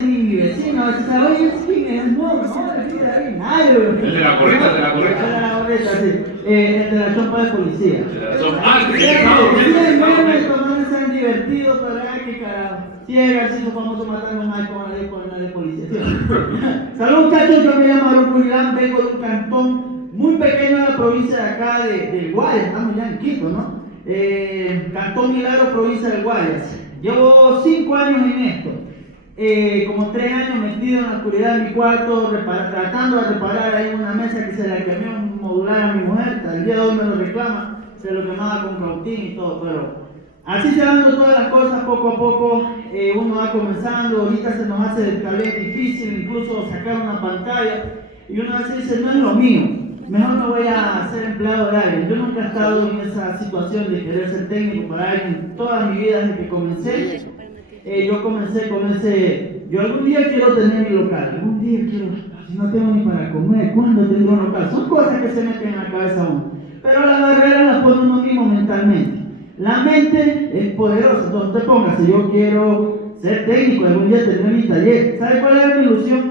mi vecino, a veces sabe, oye, ¿quién es? No, no, nadie. El de la correta, El de la correta, sí. El de la chompa de policía. No sean divertidos, pero ay, qué carajo. Si es ejercicio famoso matando más con la de policía. Salud, muchachos, yo me llamo Aaron Curilán, vengo de un cantón muy pequeño de la provincia de acá, del Guayas, estamos ya en Quito, ¿no? Cantón Milagro, provincia del Guayas. Llevo 5 años en esto. Como 3 años metido en la oscuridad de mi cuarto, tratando de reparar ahí una mesa que se la quemé un modular a mi mujer. Hasta el día de hoy me lo reclama, se lo quemaba con cautín y todo, pero así se van dando todas las cosas poco a poco. Uno va comenzando, ahorita se nos hace tal vez difícil incluso sacar una pantalla y uno a veces dice, no es lo mío, mejor no voy a ser empleado de alguien. Yo nunca he estado en esa situación de querer ser técnico para alguien toda mi vida desde que comencé. Yo comencé con yo algún día quiero tener mi local, algún día quiero, si no tengo ni para comer, ¿cuándo tendré un local? Son cosas que se meten en la cabeza a uno, pero las barreras las pone uno mismo mentalmente. La mente es poderosa, entonces te póngase, yo quiero ser técnico, algún día tener mi taller. ¿Sabe cuál era mi ilusión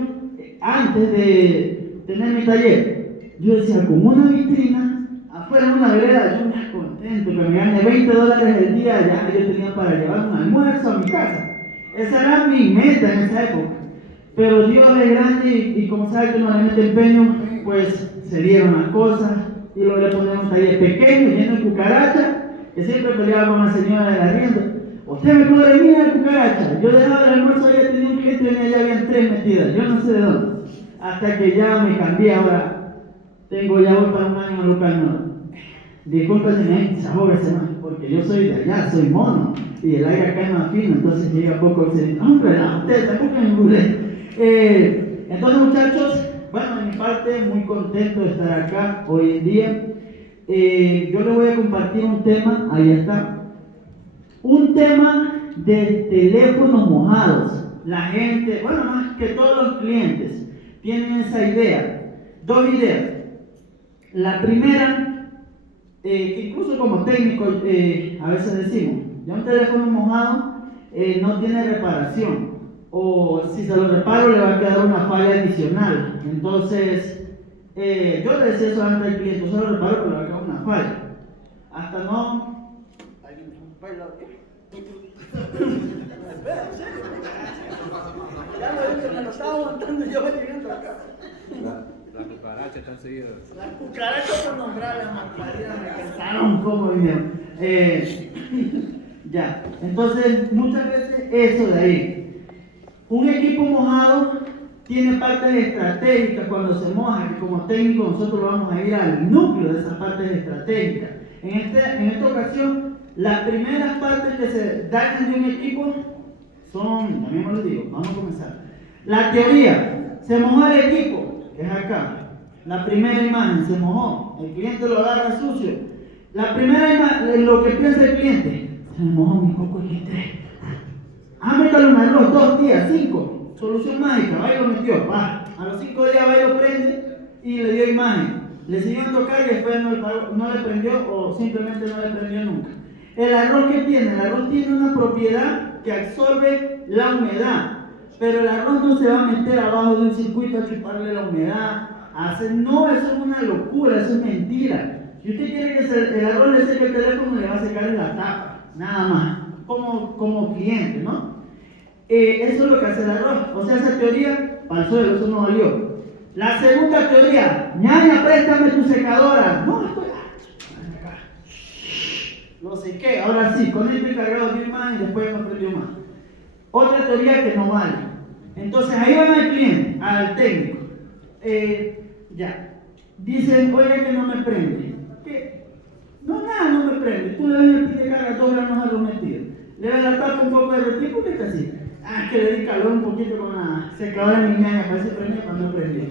antes de tener mi taller? Yo decía, con una vitrina, afuera de una vereda, yo me contento, que me gane $20 el día, ya yo tenía para llevar un almuerzo a mi casa. Esa era mi meta en esa época. Pero Dios es grande y como sabe que uno le mete empeño, pues se dieron las cosas y logré poner un taller pequeño, lleno de cucarachas, que siempre peleaba con la señora de la rienda. Usted me cubre mira de cucaracha. Yo dejaba el almuerzo, ya tenía un cliente y ya habían 3 metidas, yo no sé de dónde. Hasta que ya me cambié, ahora ya voy para un año en el local nuevo. Disculpa si me desahógase más, porque yo soy de allá, soy mono, y el aire acá es más fino, entonces llega poco y dice, hombre, la usted, tampoco me engulé. Entonces, muchachos, bueno, de mi parte, muy contento de estar acá hoy en día. Yo les voy a compartir un tema, ahí está, un tema de teléfonos mojados. La gente, bueno, más que todos los clientes, tienen esa idea, 2 ideas. La primera, que incluso como técnico a veces decimos, ya un teléfono mojado no tiene reparación, o si se lo reparo le va a quedar una falla adicional. Entonces, yo le decía eso antes al cliente, yo se lo reparo pero le va a quedar una falla. Hasta no... ¿Alguien tiene un pelo aquí? Ya me lo estaba aguantando y yo voy llegando acá. Las cucarachas están seguidas. Las cucarachas por nombrar las malparidas me cansaron como vinieron. Ya, entonces muchas veces eso de ahí. Un equipo mojado tiene partes estratégicas cuando se moja, que como técnico nosotros vamos a ir al núcleo de esas partes estratégicas. En esta ocasión, las primeras partes que se dañan de un equipo son, también me lo digo, vamos a comenzar. La teoría, se mojó el equipo, que es acá. La primera imagen se mojó, el cliente lo agarra sucio. La primera imagen, lo que piensa el cliente, se me mojó mi coco el cliente. Métalo en arroz, 2 días, 5. Solución mágica, va y lo metió. A los 5 días va y lo prende y le dio imagen. Le siguió dando carga y después no le prendió o simplemente no le prendió nunca. El arroz que tiene, el arroz tiene una propiedad que absorbe la humedad, pero el arroz no se va a meter abajo de un circuito a chuparle la humedad. No, eso es una locura, eso es mentira. Si usted quiere que el arroz le seque el teléfono, le va a secar en la tapa, nada más, como cliente, ¿no? Eso es lo que hace el arroz. O sea, esa teoría, para el suelo, eso no valió. La segunda teoría, ñaña, préstame tu secadora. No, estoy acá. Lo sequé, ahora sí, con este cargado de imagen y después no prendió más. Otra teoría que no vale. Entonces ahí van al cliente, al técnico. Ya. Dicen, oye, que no me prende. ¿Qué? No, nada, no me prende. Tú le das el pin de carga 2 gramos a los metidos. Le das la tapa un poco de retiro, ¿por qué está así? Que le di calor un poquito con la secadora de mi ñaña, para ese prendía cuando prendía.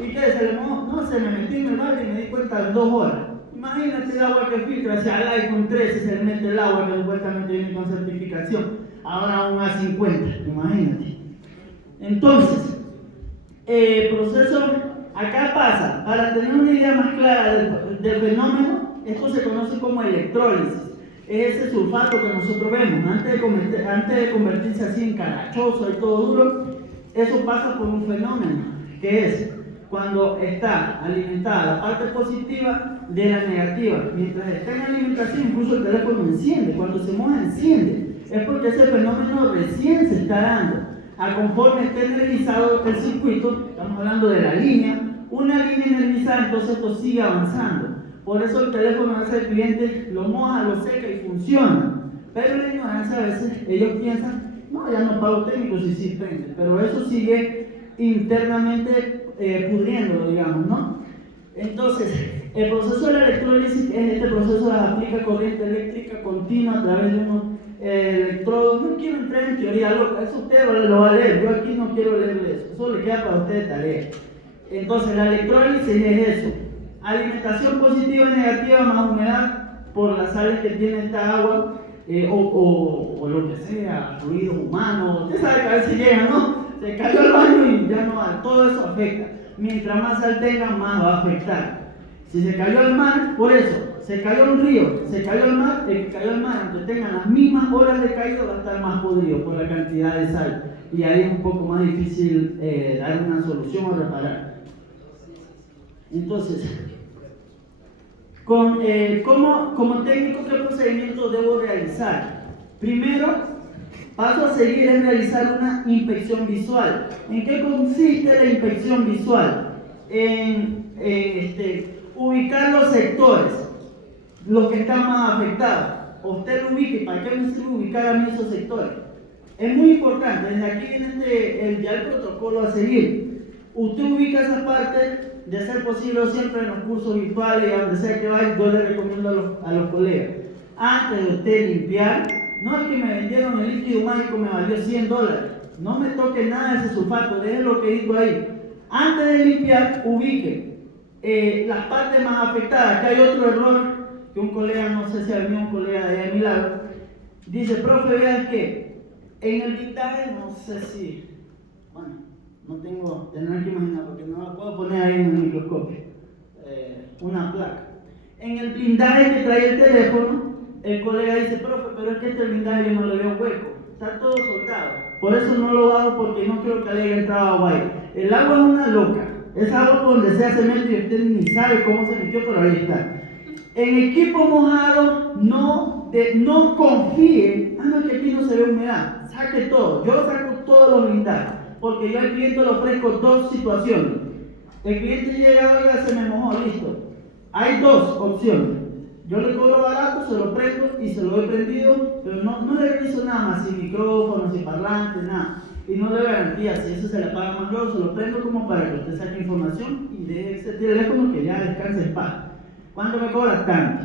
¿Y qué? ¿Se le mojó? No, se me metí en el balde y me di cuenta a las 2 horas. Imagínate el agua que filtra, si al iPhone 13 se le mete el agua que supuestamente viene con certificación, ahora un A50, imagínate. Entonces, proceso, acá pasa, para tener una idea más clara del fenómeno, esto se conoce como electrólisis. Es ese sulfato que nosotros vemos, antes de convertirse así en carachoso y todo duro, eso pasa por un fenómeno, que es cuando está alimentada la parte positiva de la negativa. Mientras está en alimentación, incluso el teléfono enciende. Cuando se moja, enciende. Es porque ese fenómeno recién se está dando. A conforme esté energizado el circuito, estamos hablando de la línea, una línea energizada, entonces esto sigue avanzando. Por eso el teléfono a veces el cliente lo moja, lo seca y funciona. Pero la ignorancia a veces ellos piensan, no, ya no pago técnico si sí prende. Pero eso sigue internamente pudriéndolo, digamos, ¿no? Entonces, el proceso de la electrólisis es este proceso de aplica corriente eléctrica continua a través de unos electrodos. No quiero entrar en teoría, eso usted lo va a leer, yo aquí no quiero leerle eso le queda para usted de tarea. Entonces, la electrólisis es eso, alimentación positiva y negativa más humedad por las sales que tiene esta agua, o lo que sea, fluidos humanos, usted sabe que a veces llega, ¿no? Se cayó al baño y ya no va, todo eso afecta. Mientras más sal tenga, más va a afectar. Si se cayó al mar, por eso, se cayó un río, se cayó al mar, el que cayó al mar, aunque tengan las mismas horas de caída, va a estar más podrido por la cantidad de sal. Y ahí es un poco más difícil dar una solución o reparar. Entonces, como técnico, ¿qué procedimiento debo realizar? Primero, paso a seguir es realizar una inspección visual. ¿En qué consiste la inspección visual? En ubicar los sectores, los que están más afectados. Usted lo ubique, ¿para qué me sirve ubicar a mí esos sectores? Es muy importante, desde aquí viene ya el protocolo a seguir. Usted ubica esas partes, de ser posible siempre en los cursos virtuales y a donde sea que vaya, yo le recomiendo a los colegas. Antes de usted limpiar, no es que me vendieron el líquido mágico, me valió $100. No me toque nada de ese sulfato, deje lo que digo ahí. Antes de limpiar, ubique las partes más afectadas. Aquí hay otro error que un colega, no sé si ha venido un colega de allá a mi lado, dice, profe, vean que en el blindaje, no sé si, bueno, no tengo, tendrán que imaginar porque no la puedo poner ahí en el microscopio, una placa. En el blindaje que trae el teléfono, el colega dice, profe, pero es que este blindaje yo no le veo hueco, está todo soldado. Por eso no lo hago porque no creo que le haya entrado agua ahí. El agua es una loca, es agua por donde sea se mete y usted ni sabe cómo se metió, pero ahí está. En equipo mojado, no confíe, no es que aquí no se ve humedad, saque todo. Yo saco todos los blindajes, porque yo al cliente le ofrezco dos situaciones. El cliente llega, oiga, se me mojó, listo. Hay dos opciones. Yo le cobro barato, se lo prendo y se lo he prendido, pero no le reviso nada más, sin micrófono, sin parlante, nada. Y no le garantía, si eso se le paga más luego, se lo prendo como para que usted saque información y deje ese teléfono que ya descanse en paz. ¿Cuánto me cobra? Tanto.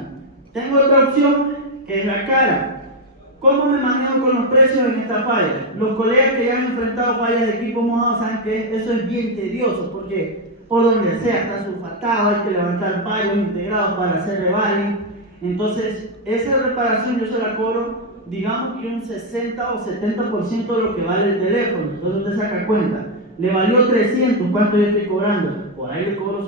Tengo otra opción, que es la cara. ¿Cómo me manejo con los precios en esta falla? Los colegas que ya han enfrentado fallas de equipo mojado saben que eso es bien tedioso, porque por donde sea está sulfatado, hay que levantar payos integrados para hacer revaling. Entonces, esa reparación yo se la cobro, digamos que un 60 o 70% de lo que vale el teléfono. Entonces usted saca cuenta, le valió 300, ¿cuánto yo estoy cobrando? Por ahí le cobro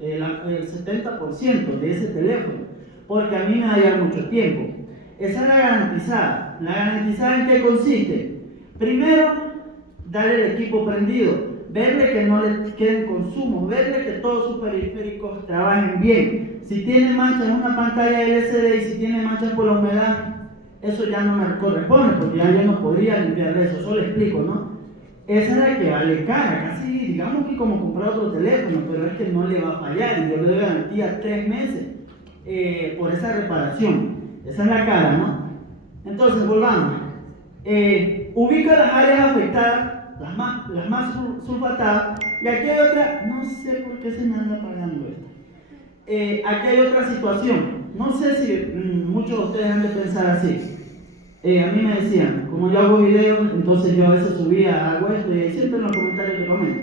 el 70% de ese teléfono, porque a mí me va a llevar mucho tiempo. Esa es la garantizada. ¿La garantizada en qué consiste? Primero, darle el equipo prendido, verle que no le queden consumos, verle que todos sus periféricos trabajen bien. Si tiene manchas en una pantalla LCD y si tiene manchas por la humedad, eso ya no me corresponde, porque ya yo no podría limpiar eso, solo explico, ¿no? Esa es la que vale cara, casi digamos que como comprar otro teléfono, pero es que no le va a fallar y yo le doy garantía 3 meses por esa reparación. Esa es la cara, ¿no? Entonces, volvamos. Ubica las áreas afectadas, las más sulfatadas, y aquí hay otra, no sé por qué se me anda apagando esto. Aquí hay otra situación. No sé si muchos de ustedes han de pensar así. A mí me decían, como yo hago videos, entonces yo a veces subía, hago esto, y siempre en los comentarios te comento.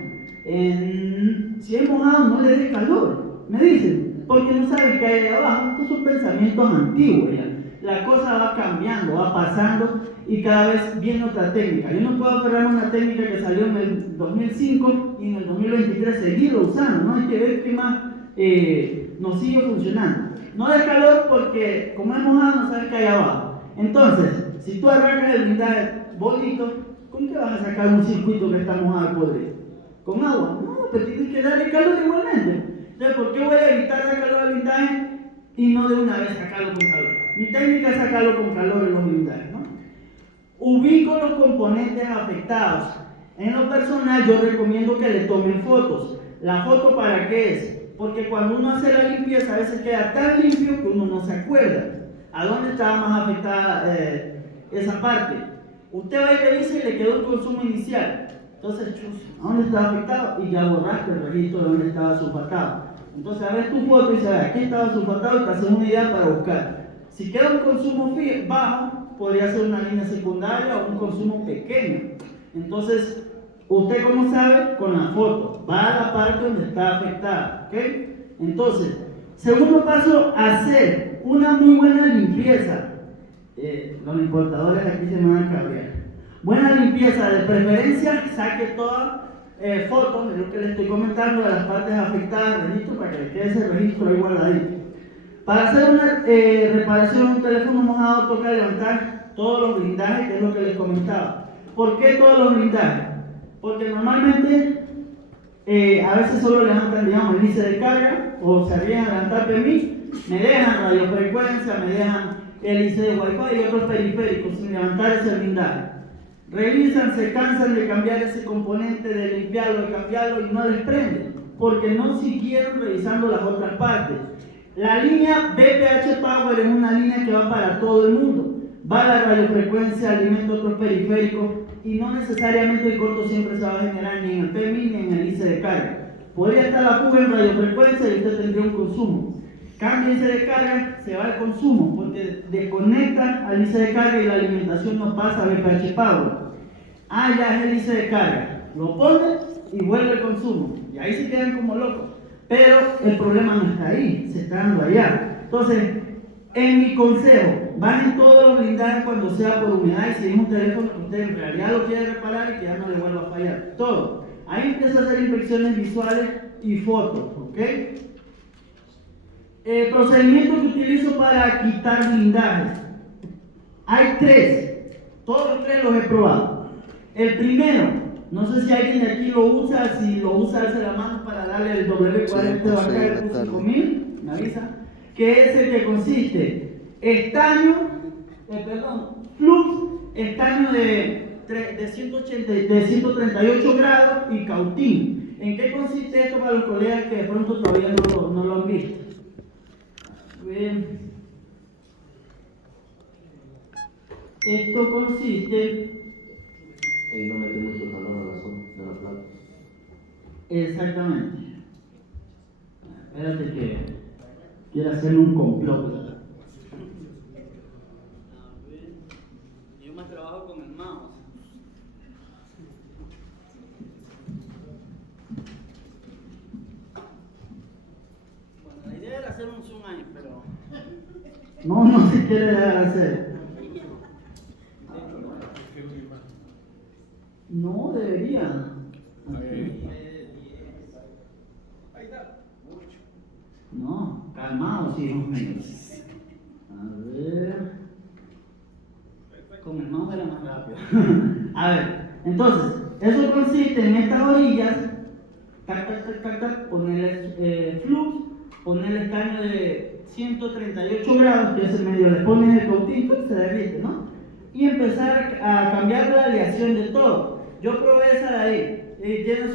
Si es mojado, no le des calor, me dicen, porque no sabes qué hay ahí abajo. Estos son pensamientos antiguos ya. La cosa va cambiando, va pasando y cada vez viene otra técnica. Yo no puedo aferrar una técnica que salió en el 2005 y en el 2023 seguirlo usando, ¿no? Hay que ver qué más nos sigue funcionando. No des calor porque como es mojado no sabes qué hay abajo. Entonces, si tú arrancas el blindaje bonito, ¿Con qué vas a sacar un circuito que está mojado y podrido? ¿Con agua? No, pero tienes que darle calor igualmente. Entonces, ¿por qué voy a evitar dar calor al blindaje y no de una vez sacarlo con calor? Mi técnica es sacarlo con calor en los blindajes, ¿no? Ubico los componentes afectados. En lo personal, yo recomiendo que le tomen fotos. ¿La foto para qué es? Porque cuando uno hace la limpieza, a veces queda tan limpio que uno no se acuerda a dónde estaba más afectada esa parte. Usted va y revisa y le quedó un consumo inicial. Entonces, ¿a dónde estaba afectado? Y ya borraste el registro de dónde estaba sulfatado. Entonces, a ver tu foto y sabes, aquí estaba sulfatado y te haces una idea para buscar. Si queda un consumo bajo, podría ser una línea secundaria o un consumo pequeño. Entonces, ¿usted cómo sabe? Con la foto. Va a la parte donde está afectada. ¿Ok? Entonces, segundo paso, hacer una muy buena limpieza. Los importadores aquí se me van a cabrear. Buena limpieza, de preferencia, saque todas fotos de lo que le estoy comentando de las partes afectadas del registro para que le quede ese registro ahí guardadito. Para hacer una reparación de un teléfono mojado, toca levantar todos los blindajes, que es lo que les comentaba. ¿Por qué todos los blindajes? Porque normalmente a veces solo levantan, digamos, el índice de carga o se arriesgan a levantar PMI, me dejan radiofrecuencia, me dejan el IC de Wi-Fi y otros periféricos sin levantar ese blindaje. Revisan, se cansan de cambiar ese componente, de limpiarlo, de cambiarlo y no les prenden, porque no siguieron revisando las otras partes. La línea BPH Power es una línea que va para todo el mundo. Va a la radiofrecuencia, alimenta otros periféricos y no necesariamente el corto siempre se va a generar ni en el PMI ni en el IC de carga. Podría estar la fuga en radiofrecuencia y usted tendría un consumo. Cambia IC de carga, se va al consumo, porque desconecta al IC de carga y la alimentación no pasa a BPH Power. Ah, ya es el IC de carga. Lo pone y vuelve el consumo. Y ahí se quedan como locos. Pero el problema no está ahí, se está dando allá. Entonces, en mi consejo, bajen todos los blindajes cuando sea por humedad y si es un teléfono que usted en realidad lo quiere reparar y que ya no le vuelva a fallar. Todo. Ahí empieza a hacer inspecciones visuales y fotos, ¿ok? Procedimiento que utilizo para quitar blindajes. Hay 3. Todos los 3 los he probado. El primero, no sé si alguien de aquí lo usa, si lo usa, alce la mano para darle el W40 de acá, el Q5000, me avisa, que es el que consiste flux, estaño de 138 grados y cautín. ¿En qué consiste esto para los colegas que de pronto todavía no lo han visto? Bien. Esto consiste Ahí no metemos el jalón a la zona de la plata. exactamente. Espérate que quiero hacerle un complot. Yo más trabajo con el mouse. Bueno, la idea era hacer un zoom ahí, pero no se quiere dejar hacer. No debería. No, calmados, hijos míos. A ver. Con el mouse era más rápido. A ver, entonces, eso consiste en estas orillas, ponerle flux, ponerle estaño de 138 grados, que es el medio, le pones el cautito y se derrite, ¿no? Y empezar a cambiar la aleación de todo. Yo probé esa de ahí, tiene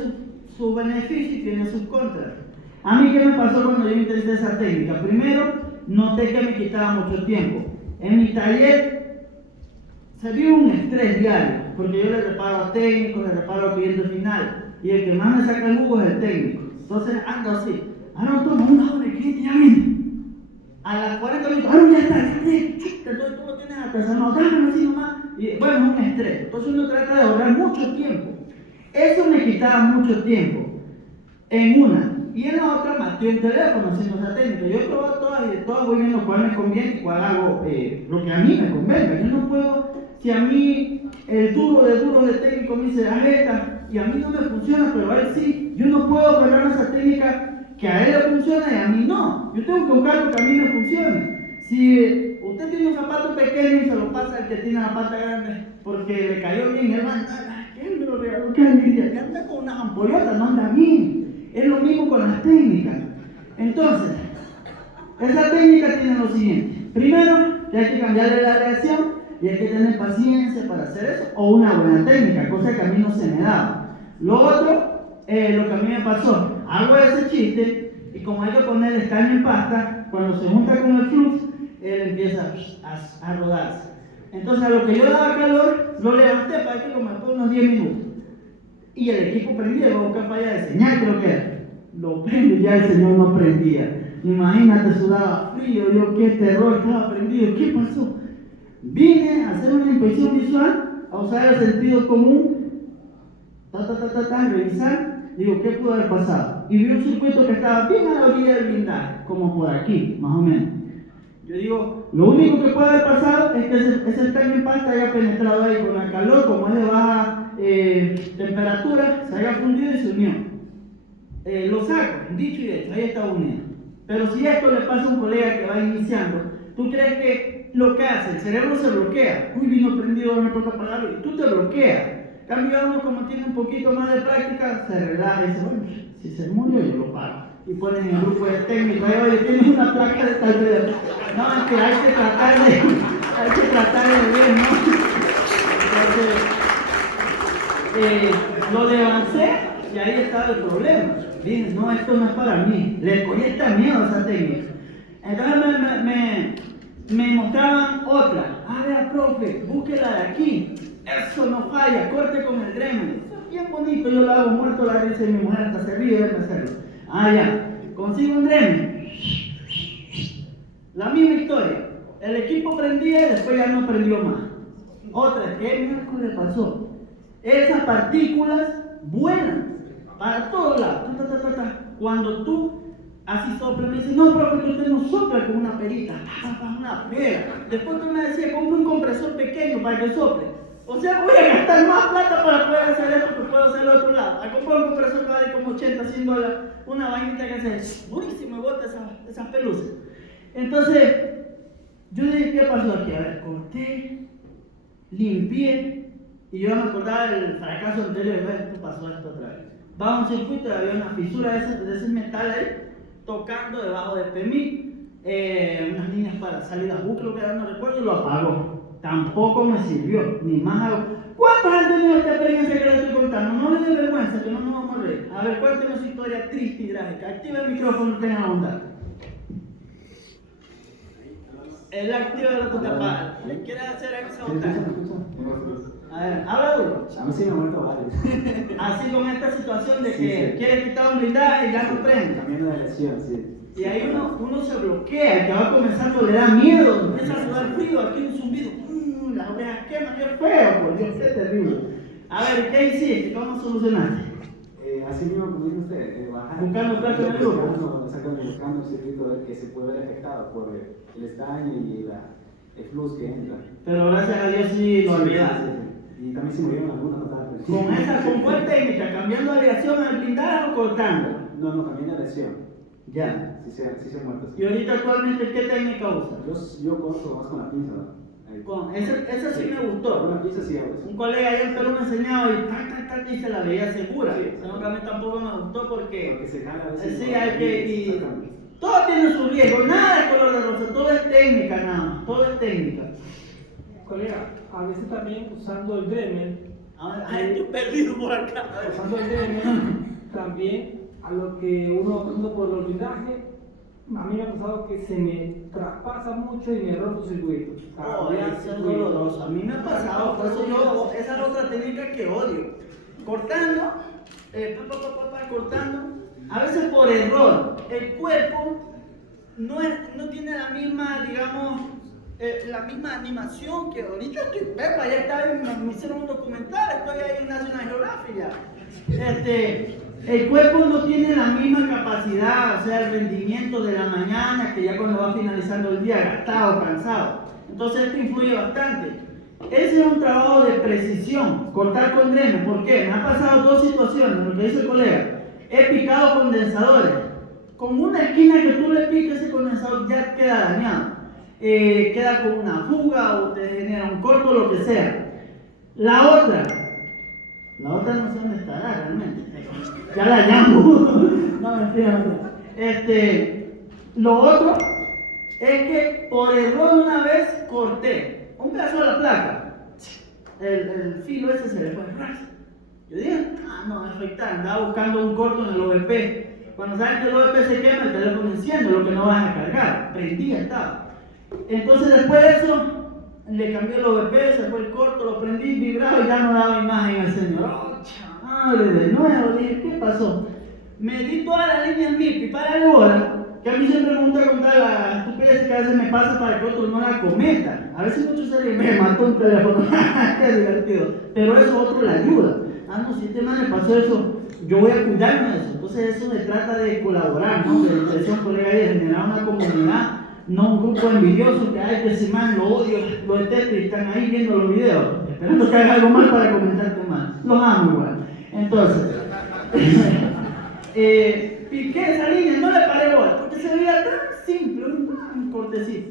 sus beneficios y tiene sus contras. A mí, ¿qué me pasó cuando yo intenté esa técnica? Primero, noté que me quitaba mucho tiempo. En mi taller se vio un estrés diario, porque yo le reparo a técnicos, le reparo al cliente final, y el que más me saca el jugo es el técnico. Entonces ando así, ahora toma una hora, el cliente ya viene. A las 40 minutos, ahora ya está, entonces tú lo tienes atrasado, déjame así nomás. Y bueno, es un estrés. Entonces uno trata de ahorrar mucho tiempo. Eso me quitaba mucho tiempo en una. Y en la otra maté el teléfono haciendo esa técnica. Yo he probado todas y de todas voy viendo cuál me conviene y cuál hago lo que a mí me convenga. Yo no puedo, si a mí el duro de técnico me dice, haz esta, y a mí no me funciona, pero a él sí, yo no puedo agarrar esa técnica que a él le funciona y a mí no. Yo tengo que buscar lo que a mí me funcione. Si usted tiene un zapato pequeño y se lo pasa al que tiene la pata grande porque le cayó bien, él va a andar que él me lo regaló, qué alegría. Y anda con unas ampollotas, no anda bien. Es lo mismo con las técnicas. Entonces, esa técnica tiene lo siguiente. Primero, que hay que cambiarle la reacción y hay que tener paciencia para hacer eso, o una buena técnica, cosa que a mí no se me daba. Lo otro, lo que a mí me pasó, hago ese chiste y como hay que ponerle estaño en pasta, cuando se junta con el flux, él empieza a rodarse. Entonces, a lo que yo daba calor, lo levanté para que como por unos 10 minutos. Y el equipo prendía, iba a buscar falla de señal, creo que era. Lo prendo y ya el señor no prendía. Imagínate, sudaba frío, yo qué terror, estaba prendido, ¿qué pasó? Vine a hacer una inspección visual, a usar el sentido común, revisar, digo, ¿qué pudo haber pasado? Y vi un circuito que estaba bien a la orilla del blindaje, como por aquí, más o menos. Yo digo, lo único que puede haber pasado es que ese estaño en pasta haya penetrado ahí con el calor, como es de baja temperatura, se haya fundido y se unió. Lo saco, dicho y hecho, ahí está unido. Pero si esto le pasa a un colega que va iniciando, ¿tú crees que lo que hace? El cerebro se bloquea. Uy, vino prendido, me toca apagarlo, y tú te bloqueas. Cambio uno, como tiene un poquito más de práctica, se relaja y dice, bueno, si se murió yo lo pago. Y ponen en el grupo de técnicos, oye, tienes una placa de tal vez. No, es que hay que tratar de ver, ¿no? Entonces, lo levanté y ahí estaba el problema. Dije, no, esto no es para mí. Le cogí este miedo a esa técnica. Entonces me mostraban otra. Vea, profe, búsquela de aquí. Eso no falla, corte con el Dremel. Eso es bien bonito, yo lo hago muerto la risa y mi mujer hasta se ríe de verme hacerlo. Ya, consigo un Dremel. La misma historia. El equipo prendía y después ya no prendió más. Otra, ¿qué miércoles pasó? Esas partículas vuelan para todos lados. Cuando tú así soplas, me dices, no, profe, que usted no sopla con una perita, una pera. Después tú me decías, compra un compresor pequeño para que sople. O sea, voy a gastar más plata para poder hacer esto que puedo hacer al otro lado. A comprar un compresor que vale como 80, 100 dólares, una vainita que hace durísimo y bota esas pelusas. Entonces, yo dije, ¿qué pasó aquí? A ver, corté, limpié, y yo me acordaba del fracaso anterior, esto pasó esto otra vez. Va a un circuito y había una fisura de ese metal ahí, tocando debajo de PMI, unas líneas para salir a bucle, que ahora no recuerdo, y lo apagó. Tampoco me sirvió, ni más hago. ¿Cuántos han tenido esta experiencia que les estoy contando? No les dé vergüenza, que no nos vamos a reír. A ver, cuéntenos su historia triste y trágica. Activa el micrófono, tengan bondad. El activo de la tutapal. ¿Le quieres hacer esa bondad? A ver, habla duro. A mí sí me ha muerto varios. Así con esta situación de que quiere quitar un blindaje y ya no prende. Cambiando de lesión, sí. Y ahí uno se bloquea, el que va comenzando le da miedo, empieza a sudar frío, aquí un zumbido, las orejas queman, es feo, por Dios, qué terrible. A ver, ¿qué hiciste? ¿Cómo solucionaste? Así mismo como dice usted, bajar. Buscando plata en el grupo. Exactamente, buscando un circuito que se puede ver afectado por el estaño y el flux que entra. Pero gracias a Dios sí lo olvidaste. Y también se murieron algunos notables. ¿Con cuál técnica? ¿Cambiando aleación al blindaje o cortando? No, cambiando de lesión. Ya. Sí se han muerto. ¿Y ahorita actualmente qué técnica usas? Yo corto más con la pinza, ¿no? Esa sí me gustó. Con la pinza sí hago eso. Un colega allá en Perú me enseñaba y se la veía segura. A mí tampoco me gustó porque se jala a veces. sí, hay que todo tiene su riesgo, nada es color de rosa, todo es técnica nada más, todo es técnica. Colega, a veces también usando el Dremel, Estoy perdido por acá. usando el Dremel, también a lo que uno por el blindaje, a mí me ha pasado que se me traspasa mucho y me rompo circuitos. Eso es doloroso. A mí me ha pasado, por eso yo, esa es otra técnica que odio. Cortando, cortando, a veces por error. El cuerpo no tiene la misma, digamos, la misma animación que ahorita estoy, Pepa, ya está, me hicieron un documental, estoy ahí en National Geographic ya. El cuerpo no tiene la misma capacidad, o sea, el rendimiento de la mañana, que ya cuando va finalizando el día, gastado, cansado. Entonces esto influye bastante. Ese es un trabajo de precisión, cortar con Dremel. ¿Por qué? Me han pasado dos situaciones, lo que dice el colega. He picado condensadores. Con una esquina que tú le piques, ese condensador ya queda dañado. Queda con una fuga o te genera un corto, lo que sea. La otra, La otra no sé dónde estará realmente. Ya la llamo. No, mentira, mentira. Lo otro es que por error una vez corté un pedazo de la placa. El filo ese se le fue. Yo dije, no va a afectar. Andaba buscando un corto en el OVP. Cuando saben que el OVP se quema, el teléfono enciende, lo que no vas a cargar. Prendía estaba. Entonces después de eso, le cambié el OVP, se fue el corto, lo prendí, vibraba y ya no daba imagen al señor. ¡Oh, chaval! De nuevo, dije, ¿qué pasó? Me di todas las líneas MIP y para de bola, que a mí siempre me gusta contar la estupidez que a veces me pasa para que otros no la cometan. A veces muchos se ríen, me mató un teléfono, qué divertido. Pero eso a otro le ayuda. No, si este man le pasó eso, yo voy a cuidarme de eso. Entonces eso se trata de colaborar, ¿no? De ser un colega y de generar una comunidad. No un grupo envidioso que hay que ese man lo odio, lo detesto y están ahí viendo los videos, esperando que haga algo mal para comentarte mal. Los amo igual. Entonces, piqué esa línea, no le paré bola, porque se veía tan simple, un cortecito.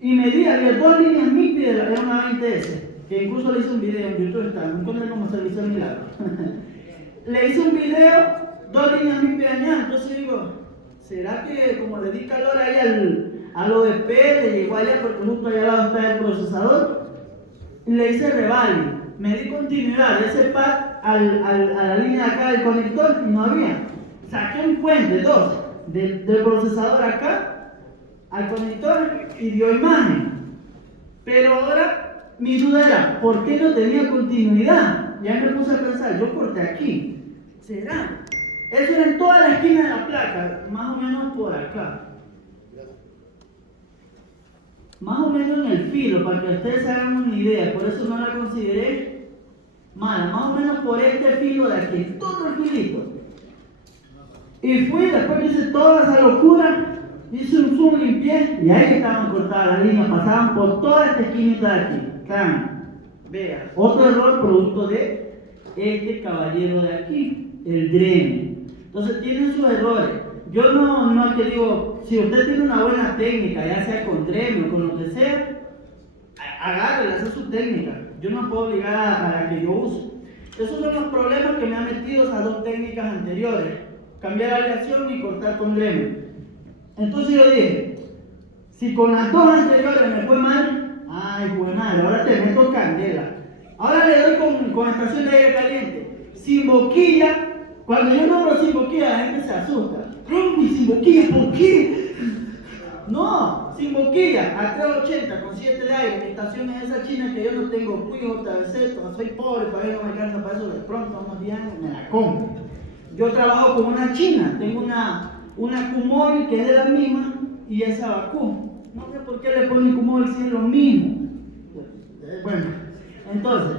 Y me di, había 2 líneas MIPI de era una 20S, que incluso le hice un video en YouTube, está, no encontré cómo servicio al milagro. Le hice un video, 2 líneas MIPI dañadas, entonces digo, ¿será que como le di calor ahí al OVP, le llegó allá porque justo allá al lado está el procesador? Le hice revalid, me di continuidad de ese pad a la línea de acá del conector y no había. Saqué un puente, 2, del procesador acá al conector y dio imagen. Pero ahora mi duda era, ¿por qué no tenía continuidad? Ya me puse a pensar, yo corté aquí. ¿Será? Eso era en toda la esquina de la placa, más o menos por acá. Más o menos en el filo, para que ustedes se hagan una idea, por eso no la consideré mala, más o menos por este filo de aquí, todo el filito. Y fui, después que hice toda esa locura, hice un zoom, limpié, y ahí estaban cortadas las líneas, pasaban por toda esta esquinita de aquí. Vea, otro error producto de este caballero de aquí, el drene. Entonces tienen sus errores. Yo no es que digo, si usted tiene una buena técnica, ya sea con dreno o con lo que sea, agárrela, esa es su técnica. Yo no puedo obligar a la que yo uso. Esos son los problemas que me han metido esas 2 técnicas anteriores. Cambiar la aleación y cortar con dreno. Entonces yo dije, si con las 2 anteriores me fue mal, ay, fue mal, ahora te meto candela. Ahora le doy con estación de aire caliente, sin boquilla. Cuando yo nombro sin boquilla, la gente se asusta. ¿Y sin boquilla por qué? No, sin boquilla, a 380 con 7 de aire. Mi estación es esa china que yo no tengo cuijo, soy pobre, todavía no me alcanza para eso. De pronto, unos días me la compro. Yo trabajo con una china, tengo una Kumori que es de la misma y esa Bakú. No sé por qué le ponen Kumori si es lo mismo. Bueno, entonces,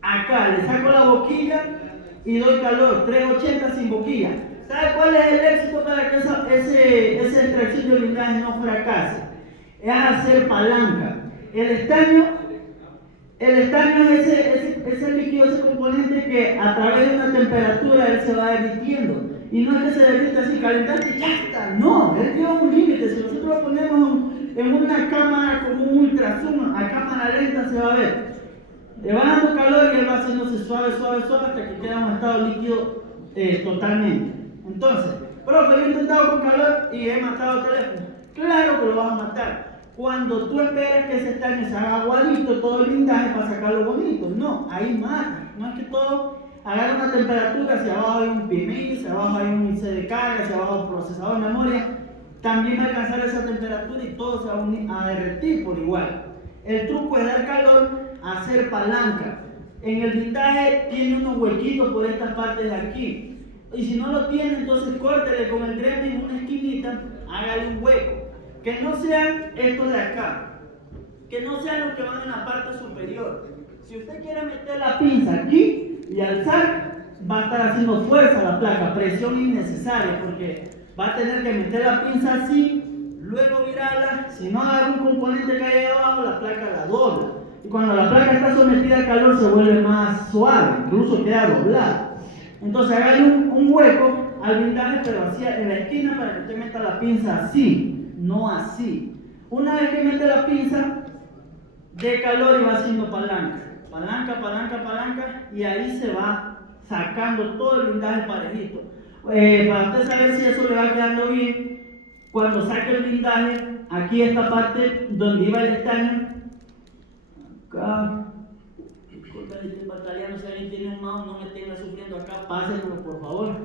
acá le saco la boquilla y doy calor, 380 sin boquilla. ¿Sabe cuál es el éxito para que esa extracción de blindaje no fracase? Es hacer palanca. El estaño es ese líquido, ese componente que a través de una temperatura él se va derritiendo. Y no es que se derrita así calentante y ya está. No, él tiene un límite. Si nosotros lo ponemos en una cámara como un ultrazoom, a cámara lenta se va a ver. Le va dando calor y él va haciéndose suave hasta que queda un estado líquido totalmente. Entonces, profe, yo he intentado con calor y he matado el teléfono. Claro que lo vas a matar. Cuando tú esperas que ese estaño se haga aguadito, todo el blindaje para sacarlo bonito. No, ahí mata. No es que todo agarra una temperatura, hacia abajo hay un PMI, hacia abajo hay un índice de carga, hacia abajo un procesador de memoria. También va a alcanzar esa temperatura y todo se va a derretir por igual. El truco es dar calor, hacer palanca. En el blindaje tiene unos huequitos por estas partes de aquí. Y si no lo tiene, entonces córtele con el dreno en una esquinita, hágale un hueco. Que no sean estos de acá, que no sean los que van en la parte superior. Si usted quiere meter la pinza aquí y alzar, va a estar haciendo fuerza a la placa, presión innecesaria, porque va a tener que meter la pinza así, luego virarla. Si no agarra un componente que hay ahí abajo, la placa la dobla. Y cuando la placa está sometida al calor, se vuelve más suave, incluso queda doblada. Entonces hágale un hueco al blindaje, pero así en la esquina para que usted meta la pinza así, no así. Una vez que mete la pinza, de calor y va haciendo palanca. palanca, palanca, palanca, y ahí se va sacando todo el blindaje parejito. Para usted saber si eso le va quedando bien, cuando saque el blindaje, aquí esta parte donde iba el estaño, acá, disculpen, estoy batallando, si alguien tiene un mouse, no me tenga sufriendo acá, pásenlo por favor.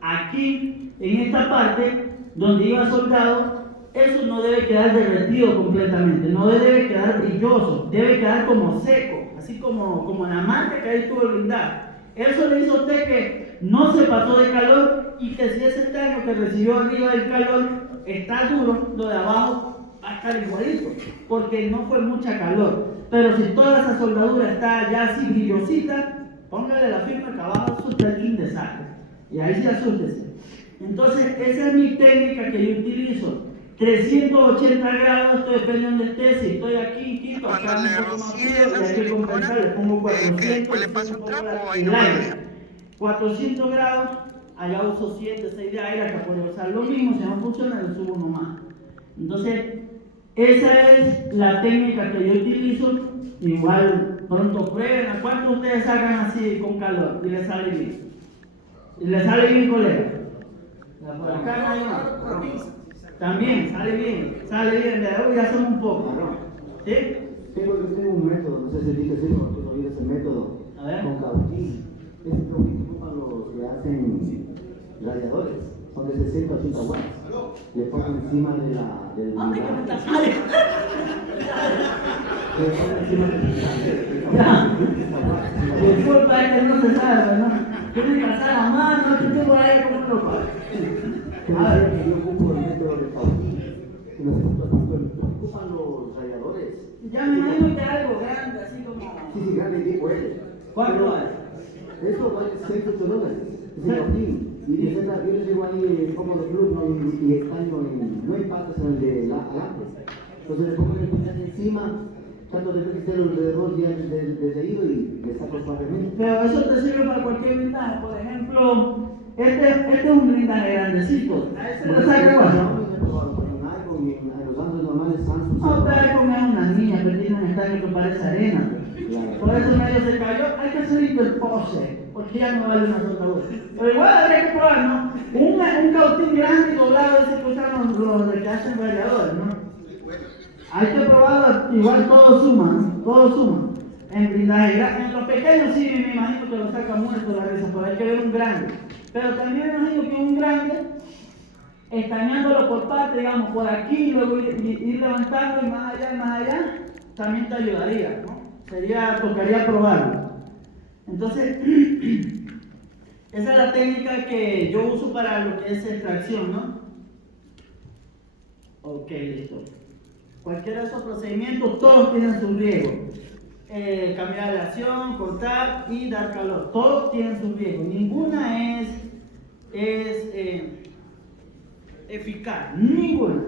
Aquí, en esta parte donde iba soldado, eso no debe quedar derretido completamente, no debe quedar brilloso, debe quedar como seco, así como la manta que ahí tuvo el blindaje. Eso le hizo a usted que no se pasó de calor y que si ese estaño que recibió arriba del calor está duro, lo de abajo va a estar igualito, porque no fue mucha calor. Pero si toda esa soldadura está ya así brillosita, póngale la firma que abajo eso está hecho un desastre. Y ahí sí asústese. Entonces, esa es mi técnica que yo utilizo. 380 grados, esto depende de donde esté. Si estoy aquí en Quito, acá un poco más frío, y hay que compensar, le pongo 400, le pasa un trapo o ahí el no aire. me 400 grados, allá uso 7, 6 de aire, acá puedo usar lo mismo, si no funciona, le subo uno más. Entonces, esa es la técnica que yo utilizo. Igual, pronto prueben. ¿A cuántos ustedes sacan así con calor y les sale bien? ¿Y les sale bien, colega? Por acá no hay más. También, sale bien, de ya somos un poco. ¿Sí? Tengo un método, no sé si dice así, o tú oído ese método, A ver. con cautín. Ese cautín que ocupan los que hacen radiadores, son de 60 a 80 watts. Le ponen encima del blindaje. Le ponen encima del blindaje. Ya. Disculpa, es que no se sabe, ¿no? Tiene que alzar la mano, que tengo ahí como lo pago. A ver, yo ocupo el método de cautín. Que no sé si tú has visto, ocupan los radiadores. Ya me imagino que algo grande, así como. Sí, grande, bien fuerte. ¿Cuánto vale? Eso vale 6, 8 dólares. Es el cautín. Y yo les digo ahí como de club, ¿no? Y estaño no hay patas en el de adelante. Entonces le pongo el blindaje encima, trato de ver que esté alrededor ya desde ido y le saco suavemente. Pero eso te sirve para cualquier blindaje. Por ejemplo, este es un blindaje grandecito. A ese le saca igual. En los Android normales Samsung. No, pero hay como una niña que tiene un estaño que parece arena. Por eso medio se cayó. Hay que hacer el pose, porque ya no vale una soldadura. Pero igual habría que probar, ¿no? Un cautín grande y doblado, ese que usan los de que hacen radiadores, ¿no? Hay que probarlo, igual todo suma, ¿no? Todo suma. En blindaje grande, en los pequeños sí, me imagino que lo saca muerto la risa, pero hay que ver un grande. Pero también me imagino que un grande, estañándolo por parte, digamos, por aquí, luego ir levantando y más allá, también te ayudaría, ¿no? Tocaría probarlo. Entonces, esa es la técnica que yo uso para lo que es extracción, ¿no? Ok, listo. Cualquiera de esos procedimientos, todos tienen su riesgo. Cambiar de acción, cortar y dar calor. Todos tienen su riesgo. Ninguna es eficaz. Ninguna.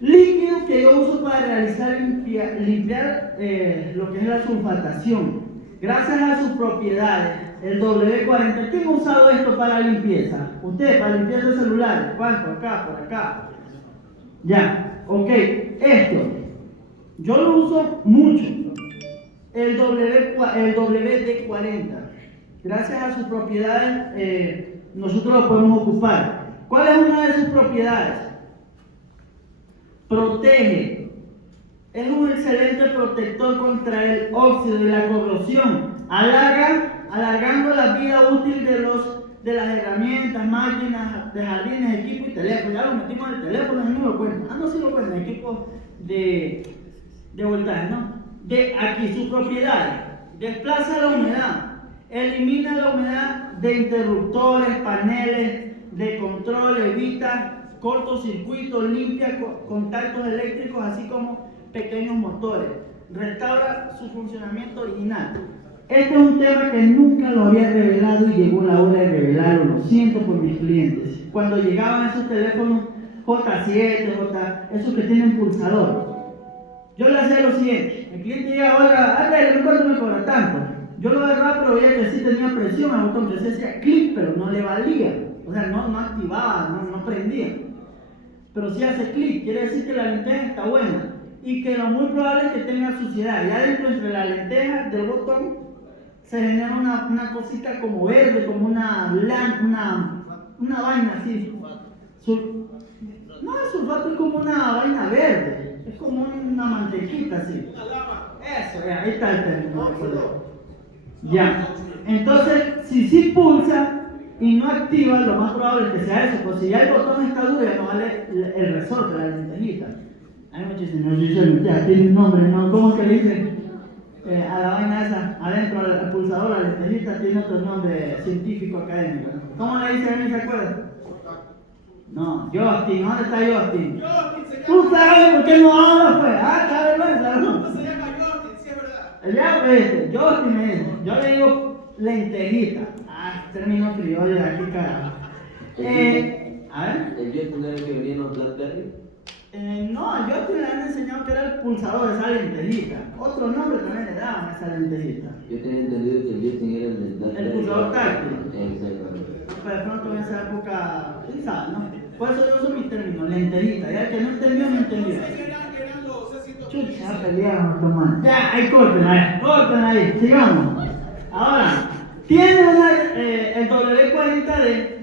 Líquido que yo uso para realizar limpiar lo que es la sulfatación. Gracias a sus propiedades, el W40. ¿Quién ha usado esto para limpieza? Usted, para limpiar de celulares. ¿Cuánto? Acá, por acá. Ya, ok. Esto, yo lo uso mucho. El WD-40. Gracias a sus propiedades, nosotros lo podemos ocupar. ¿Cuál es una de sus propiedades? Protege. Es un excelente protector contra el óxido y la corrosión. Alargando la vida útil de las herramientas, máquinas, de jardines, equipos y teléfonos. Ya lo metimos en el teléfono y no lo cuentan. Ah, no, sí lo cuentan, equipos de voltaje, ¿no? De aquí, sus propiedades. Desplaza la humedad. Elimina la humedad de interruptores, paneles de control, evita cortocircuitos, limpia contactos eléctricos, así como pequeños motores. Restaura su funcionamiento original. Este es un tema que nunca lo había revelado y llegó la hora de revelarlo. Lo siento por mis clientes. Cuando llegaban esos teléfonos J7, esos que tienen pulsador, yo le hacía lo siguiente. El cliente llega ahora, ¿cuánto me cobra tanto? Yo lo agarraba, pero veía que sí tenía presión al botón, que se hacía clic, pero no le valía. O sea, no activaba, no prendía. Pero si hace clic, quiere decir que la lenteja está buena. y que lo muy probable es que tenga suciedad. Ya dentro, entre la lenteja del botón, se genera una cosita como verde, como una vaina así. No, el sulfato es como una vaina verde, es como una mantequita así. Eso, ya, ahí está el término. Ya, entonces, si sí pulsa y no activa, lo más probable es que sea eso, pues si ya el botón está duro, ya no vale el resorte, la lentejita. Hay muchísimos, ya tiene un nombre, ¿no? ¿Cómo que le dicen? A la vaina esa, adentro al pulsador, la lentejita tiene otro nombre científico académico. ¿Cómo le dicen? ¿Alguien se acuerda? No, Justin, ¿dónde está Justin? ¿Tú sabes por qué no hablas, pues? Ah, qué vergüenza, ¿no? Se llama Justin, sí es verdad. Ya ves, Justin me dice, yo le digo lentejita. Ah, término criollo de aquí, carajo. A ver. ¿El Justin era el que venía en los Blackberry? No, a Justin le han enseñado que era el pulsador de esa lentejita. Otro nombre también le daban a esa lentejita. Yo tenía entendido que el Justin era el del Blackberry. El pulsador táctil. Exactamente. Pero de pronto en esa época, ¿quién sabe, no? Por eso yo uso mi término, lentejita. Ya el que no entendió, no entendió. Eran los C115. Chucha, peleamos, tomar. Ya, ahí corten ahí, sigamos. Ahora, tiene el W40D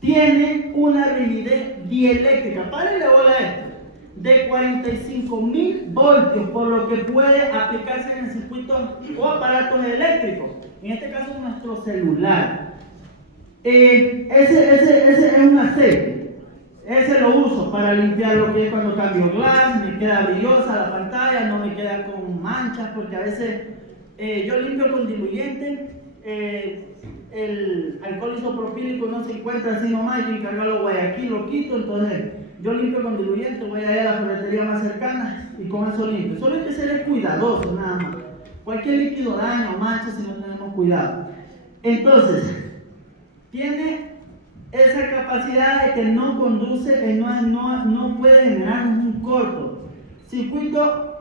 tiene una rigidez dieléctrica, párale bola a esto, de 45.000 voltios, por lo que puede aplicarse en circuitos o aparatos eléctricos, en este caso nuestro celular. Ese es un aceite, ese lo uso para limpiar lo que es cuando cambio glass, me queda brillosa la pantalla, no me queda con manchas, porque a veces yo limpio con diluyente. El alcohol isopropílico no se encuentra así nomás, hay que encargarlo Guayaquil, lo quito, entonces yo limpio con diluyente, voy allá a la ferretería más cercana y con eso limpio. Solo hay que ser cuidadoso nada más. Cualquier líquido daña o mancha si no tenemos cuidado. Entonces, tiene esa capacidad de que no conduce, no puede generar un corto. Circuito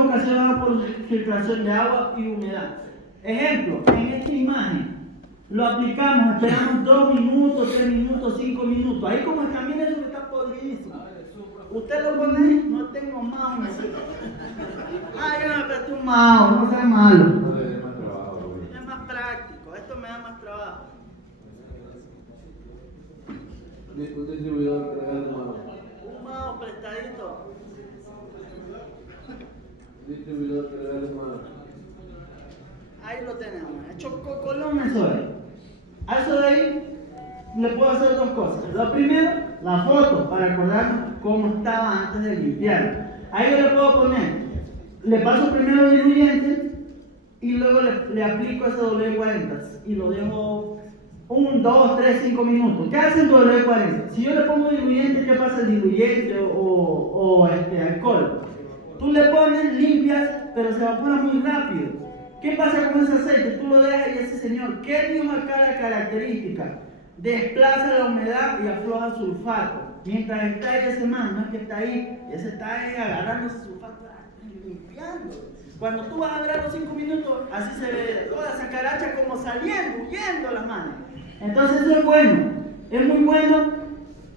ocasionado por filtración de agua y humedad. Ejemplo, en esta imagen lo aplicamos, esperamos 2 minutos, 3 minutos, 5 minutos. Ahí como está, mire eso que está podridísimo. Usted lo pone ahí, no tengo mouse. Yo me presté un mouse, no sea malo. Es más práctico, esto me da más trabajo. Un distribuidor que regala un mouse. Un mouse prestadito. Un distribuidor que regala un mouse. Ahí lo tenemos, hecho cocolón eso es. A eso de ahí le puedo hacer 2 cosas. Lo primero, la foto, para acordarnos cómo estaba antes de limpiar. Ahí yo le puedo poner, le paso primero diluyente y luego le aplico ese W40 y lo dejo 1, 2, 3, 5 minutos. ¿Qué hace el W40? Si yo le pongo diluyente, ¿qué pasa el diluyente o alcohol? Tú le pones, limpias, pero se evapora muy rápido. ¿Qué pasa con ese aceite? Tú lo dejas y ese señor, ¿qué dijo acá la característica? Desplaza la humedad y afloja sulfato. Mientras está ahí ese man, no es que está ahí, ese está ahí agarrando ese sulfato, limpiando. Cuando tú vas a ver a los 5 minutos, así se ve toda esa caracha como saliendo, huyendo las manos. Entonces eso es bueno, es muy bueno.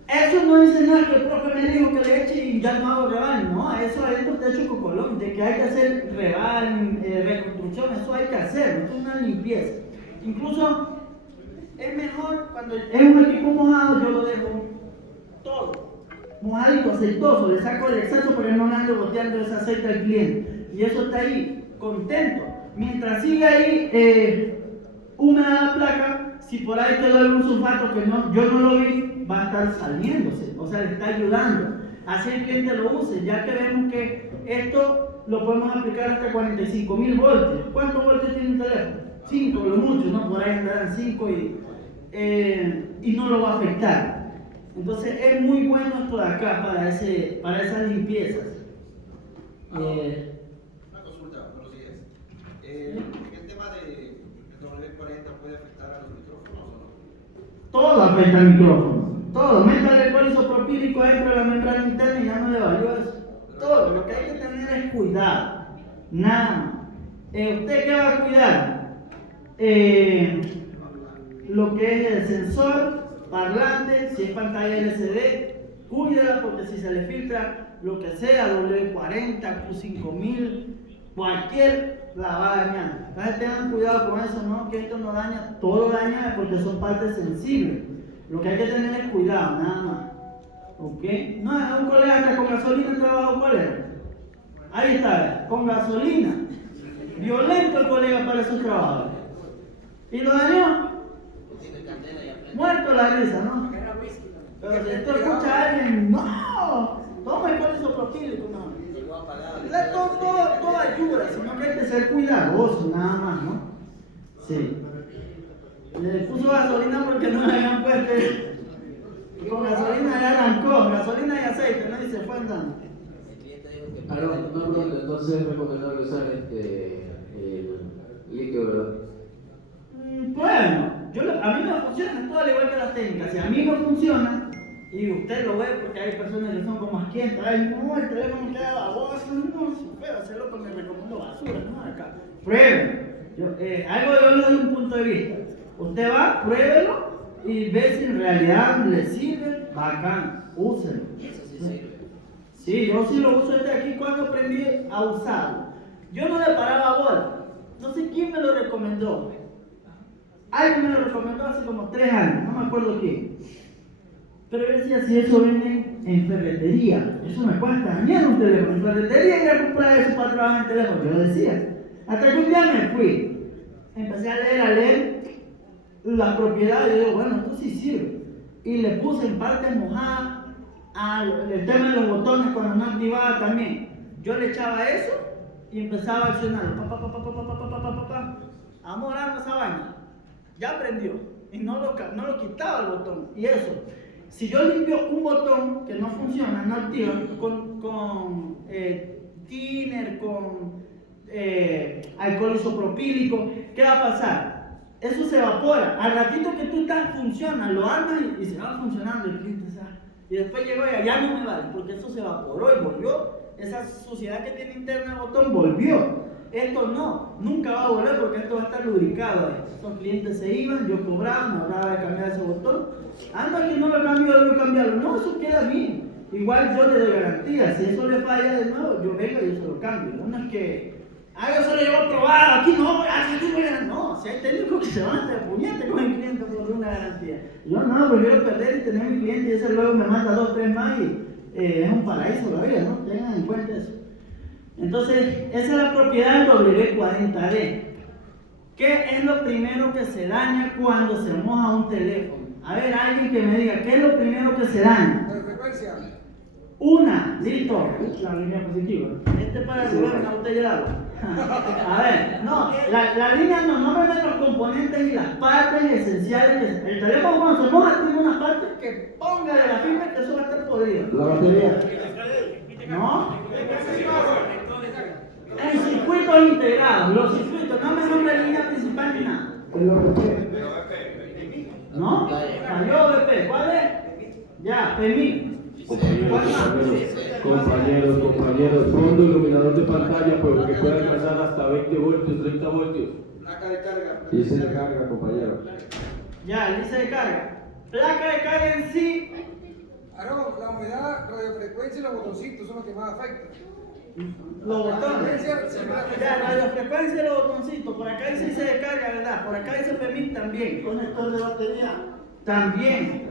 Eso no dice nada que el profe me dijo que le eche y ya no hago reval, no, eso adentro te hecho cocolón, de que hay que hacer reval, reconstrucción, eso hay que hacerlo, es una limpieza. Incluso es mejor cuando es un equipo mojado, yo lo dejo todo, mojadito, aceitoso, le saco el exceso porque no me ando boteando ese aceite al cliente. Y eso está ahí, contento. Mientras siga ahí húmeda la placa, si por ahí quedó algún sulfato que yo no lo vi, va a estar saliéndose, o sea, le está ayudando. Así el cliente lo use, ya que vemos que esto lo podemos aplicar hasta 45.000 voltios. ¿Cuántos voltios tiene un teléfono? 5, lo mucho, ¿no? Por ahí andarán 5 y no lo va a afectar. Entonces es muy bueno esto de acá para esas limpiezas. Una consulta, buenos días. ¿El tema de W40 puede afectar a los micrófonos o no? Todo afecta al micrófono. Todo. Métale alcohol isopropílico dentro de la membrana interna y ya no le valió eso. Todo. Lo que hay que tener es cuidado. Nada más. ¿Usted qué va a cuidar? Lo que es el sensor, parlante, si es pantalla LCD, cuídala porque si se le filtra lo que sea, W40, Q5000, cualquier la va a dañar. Entonces tengan cuidado con eso, ¿no? Que esto no daña, todo daña porque son partes sensibles. Lo que hay que tener es cuidado, nada más. ¿Ok? No, un colega que con gasolina trabaja, ¿cuál era? Ahí está, con gasolina. Violento el colega para esos trabajos. Y lo dañó. Muerto la risa, ¿no? Pero si esto escucha a alguien, no, toma el isopropílico, no. Todo ayuda, sino que hay que ser cuidadoso, nada más, ¿no? Sí. Le puso gasolina porque no le habían puesto. Y con gasolina ya arrancó, gasolina y aceite, ¿no? Y se fue andando. Entonces es recomendable usar el líquido, ¿verdad? Bueno, a mí me funciona todo al igual que las técnicas. Si a mí no funciona, y usted lo ve porque hay personas que son como asquientas, ay no, el teléfono queda baboso, no, pero hacerlo con me recomiendo basura, no, acá. Prueben. Algo yo le doy un punto de vista. Usted va, pruébelo y ve si en realidad le sirve, bacán, úselo. Sí, yo sí lo uso desde aquí cuando aprendí a usarlo. Yo no le paraba bola. No sé quién me lo recomendó. Alguien me lo recomendó hace como 3 años, no me acuerdo quién. Pero yo decía, si eso venden en ferretería, eso me cuesta dañar un teléfono. En ferretería ir a comprar eso para trabajar en teléfono, yo lo decía. Hasta que un día me fui. Empecé a leer las propiedades y digo, bueno, esto sí sirve. Y le puse en parte mojada el tema de los botones cuando no activaba también. Yo le echaba eso y empezaba a accionarlo. Amor, esa vaina. Ya aprendió. Y no lo quitaba el botón. Y eso. Si yo limpio un botón que no funciona, no activa, con thinner, con alcohol isopropílico, ¿qué va a pasar? Eso se evapora. Al ratito que tú estás, funciona, lo armas y se va funcionando el cliente. Y después llegó y ya no me vale, porque eso se evaporó y volvió. Esa suciedad que tiene interna el botón volvió. Esto no, nunca va a volver porque esto va a estar lubricado. Esos clientes se iban, yo cobraba, me hablaba de cambiar ese botón. No, que no lo cambio, debo cambiarlo. No, eso queda bien. Igual yo le doy garantía. Si eso le falla de nuevo, yo vengo y yo se lo cambio. No es que, yo se lo llevo a probar, aquí no, no, si hay técnicos que se van a hacer puñete con el cliente por una garantía. Yo no, prefiero perder y tener mi cliente y ese luego me manda 2 o 3 más y es un paraíso la vida, ¿no? Tengan en cuenta eso. Entonces, esa es la propiedad del W40D. ¿Qué es lo primero que se daña cuando se moja un teléfono? A ver, alguien que me diga, ¿qué es lo primero que se daña? La frecuencia. Una, listo. La línea positiva. Este para el gobierno, usted ya el agua. A ver, no, la línea no me ven los componentes y las partes esenciales. El teléfono cuando se moja tiene una parte que ponga de la fibra que eso va a estar podrido. La batería. ¿No? En circuitos integrados, los circuitos, no me nombre línea principal ni nada. El OPP. ¿No? Salió BP, ¿cuál es? Ya, PMI. Compañeros, fondo iluminador de pantalla porque puede alcanzar hasta 20 voltios, 30 voltios. Placa de carga. Y se le carga, compañero. Ya, lista de carga. Placa de carga en sí. Aarón, la humedad, radiofrecuencia y los botoncitos son los que más afectan. Los botones. Ya, radiofrecuencia y los botoncitos. Por acá dice se descarga, ¿verdad? Por acá dice PMI también. Conector de batería. También.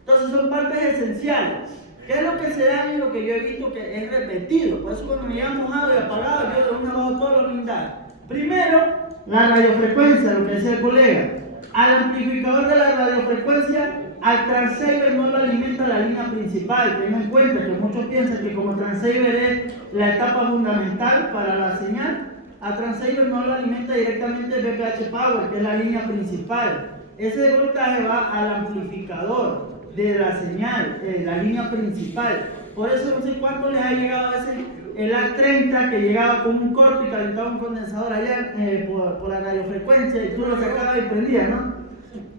Entonces son partes esenciales. ¿Qué es lo que se da y lo que yo he visto que es repetido? Por eso cuando me llevan mojado y apagado, yo de una bajo todos los blindajes. Primero, la radiofrecuencia, lo que decía el colega. Al amplificador de la radiofrecuencia, al transceiver no lo alimenta la línea principal. Ten en cuenta que muchos piensan que como transceiver es la etapa fundamental para la señal, al transceiver no lo alimenta directamente el BPH Power, que es la línea principal. Ese voltaje va al amplificador de la señal, la línea principal. Por eso no sé cuánto les ha llegado a veces el A30 que llegaba con un corto y calentaba un condensador allá por la radiofrecuencia y tú lo sacabas y prendías, ¿no?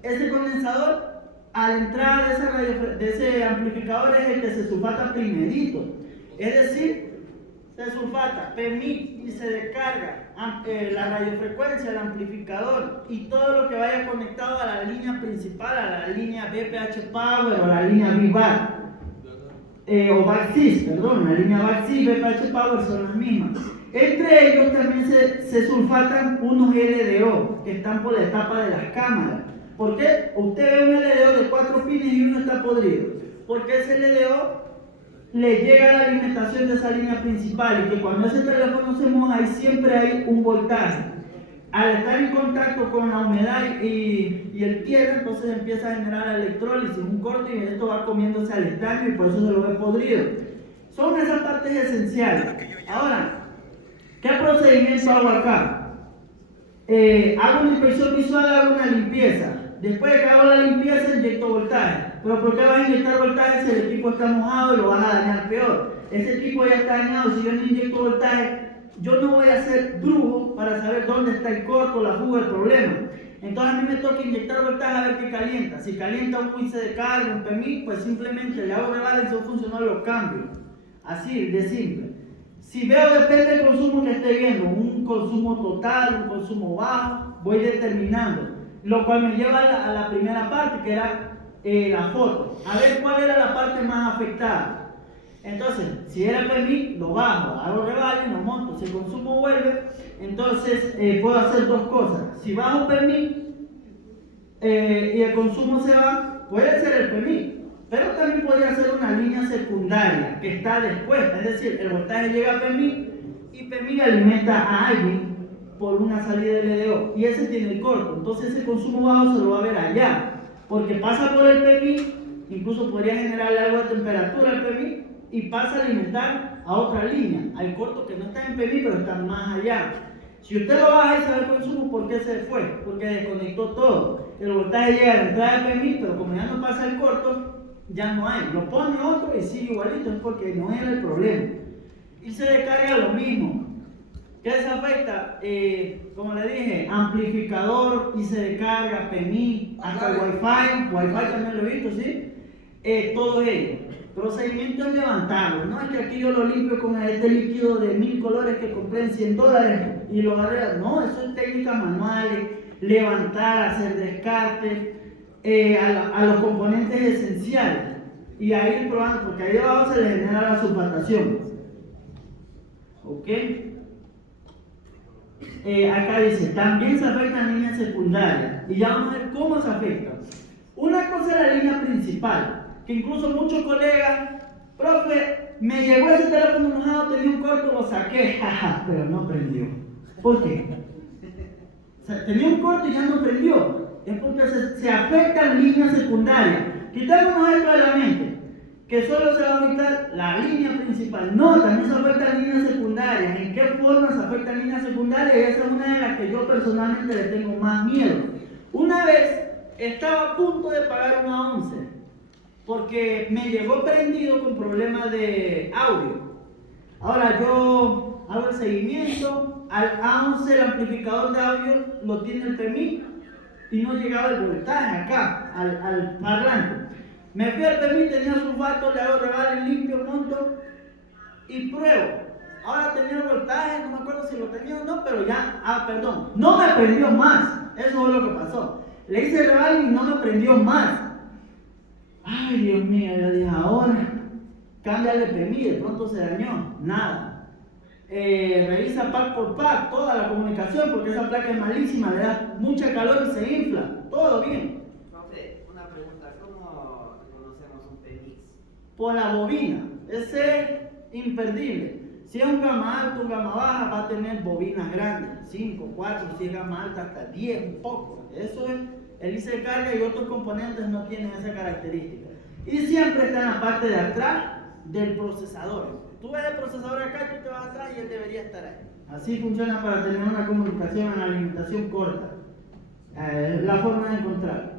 Ese condensador, a la entrada de ese amplificador es el que se sulfata primerito. Es decir, se sulfata, PMI y se descarga la radiofrecuencia, el amplificador y todo lo que vaya conectado a la línea principal, a la línea BPH Power o la línea VBAR. o Baxis, perdón, la línea Baxis, BPH Power son las mismas. Entre ellos también se sulfatan unos LDO que están por la etapa de las cámaras. ¿Por qué? Usted ve un LDO de 4 pines y uno está podrido. Porque ese LDO le llega la alimentación de esa línea principal y que cuando ese teléfono se moja ahí siempre hay un voltaje. Al estar en contacto con la humedad y el tierra, entonces empieza a generar electrólisis, un corte, y esto va comiéndose al estaño y por eso se lo ve podrido. Son esas partes esenciales. Ahora, ¿qué procedimiento hago acá? Hago una inspección visual, hago una limpieza. Después de que hago la limpieza, inyecto voltaje. Pero ¿por qué vas a inyectar voltaje si el equipo está mojado y lo vas a dañar peor? Ese equipo ya está dañado. Si yo no inyecto voltaje, yo no voy a ser brujo para saber dónde está el corto, la fuga, el problema. Entonces a mí me toca inyectar voltaje a ver qué calienta. Si calienta un índice de carga, un PMI, pues simplemente le hago revale y si no funcionó lo cambio. Así de simple. Si veo, depende del consumo que esté viendo, un consumo total, un consumo bajo, voy determinando. Lo cual me lleva a la primera parte, que era la foto. A ver cuál era la parte más afectada. Entonces, si era PMI, lo bajo, hago revale, lo monto. Si el consumo vuelve, entonces puedo hacer dos cosas. Si bajo PMI y el consumo se va, puede ser el PMI. Pero también podría ser una línea secundaria que está después. Es decir, el voltaje llega a PMI y PMI alimenta a alguien por una salida de LDO. Y ese tiene el corto. Entonces ese consumo bajo se lo va a ver allá. Porque pasa por el PMI, incluso podría generarle algo de temperatura al PMI y pasa a alimentar a otra línea, al corto que no está en PMI pero está más allá. Si usted lo baja y sabe el consumo, ¿por qué se fue? Porque desconectó todo. El voltaje llega a la entrada del PMI, pero como ya no pasa el corto, ya no hay. Lo pone otro y sigue igualito, es porque no era el problema. Y se descarga lo mismo. ¿Qué se afecta? Como le dije, amplificador y se descarga, PMI, hasta el Wi-Fi también lo he visto, ¿sí? Todo ello. Procedimiento es levantarlo, no es que aquí yo lo limpio con este líquido de 1000 colores que compré en $100 y lo agarré. No, eso es técnicas manuales, levantar, hacer descartes a los componentes esenciales y a ir probando, porque ahí abajo se le genera la sulfatación. ¿Ok? Acá dice, también se afectan líneas secundarias y ya vamos a ver cómo se afectan. Una cosa es la línea principal, que incluso muchos colegas, profe, me llegó ese teléfono mojado, tenía un corto, lo saqué, jaja, pero no prendió. ¿Por qué? O sea, tenía un corto y ya no prendió. Es porque se afectan líneas secundarias. Quitémonos esto de la mente, que solo se va a afectar la línea principal. No, también se afectan líneas secundarias. ¿En qué forma se afectan líneas secundarias? Y esa es una de las que yo personalmente le tengo más miedo. Una vez estaba a punto de pagar una 11 porque me llegó prendido con problemas de audio. Ahora yo hago el seguimiento, al A11 el amplificador de audio lo tiene el PMI y no llegaba el voltaje acá, al parlante. Me fui al PMI, tenía sulfato, le hago revale, limpio, monto y pruebo. Ahora tenía el voltaje, no me acuerdo si lo tenía o no, pero ya, perdón, no me prendió más. Eso fue lo que pasó. Le hice el revale y no me prendió más. Ay, Dios mío, yo dije, ahora, cámbiale PMI, de pronto se dañó. Nada. Revisa pack por pack, toda la comunicación, porque esa placa es malísima, le da mucha calor y se infla. Todo bien. Profe, una pregunta, ¿cómo reconocemos un PMI? Por la bobina, ese es imperdible. Si es un gama alto, un gama baja, va a tener bobinas grandes, 5, 4, si es gama alta hasta 10, un poco. Eso es, el IC de carga y otros componentes no tienen esa característica. Y siempre está en la parte de atrás del procesador. Tú ves el procesador acá y tú te vas atrás y él debería estar ahí. Así funciona para tener una comunicación en alimentación corta. Es la forma de encontrar.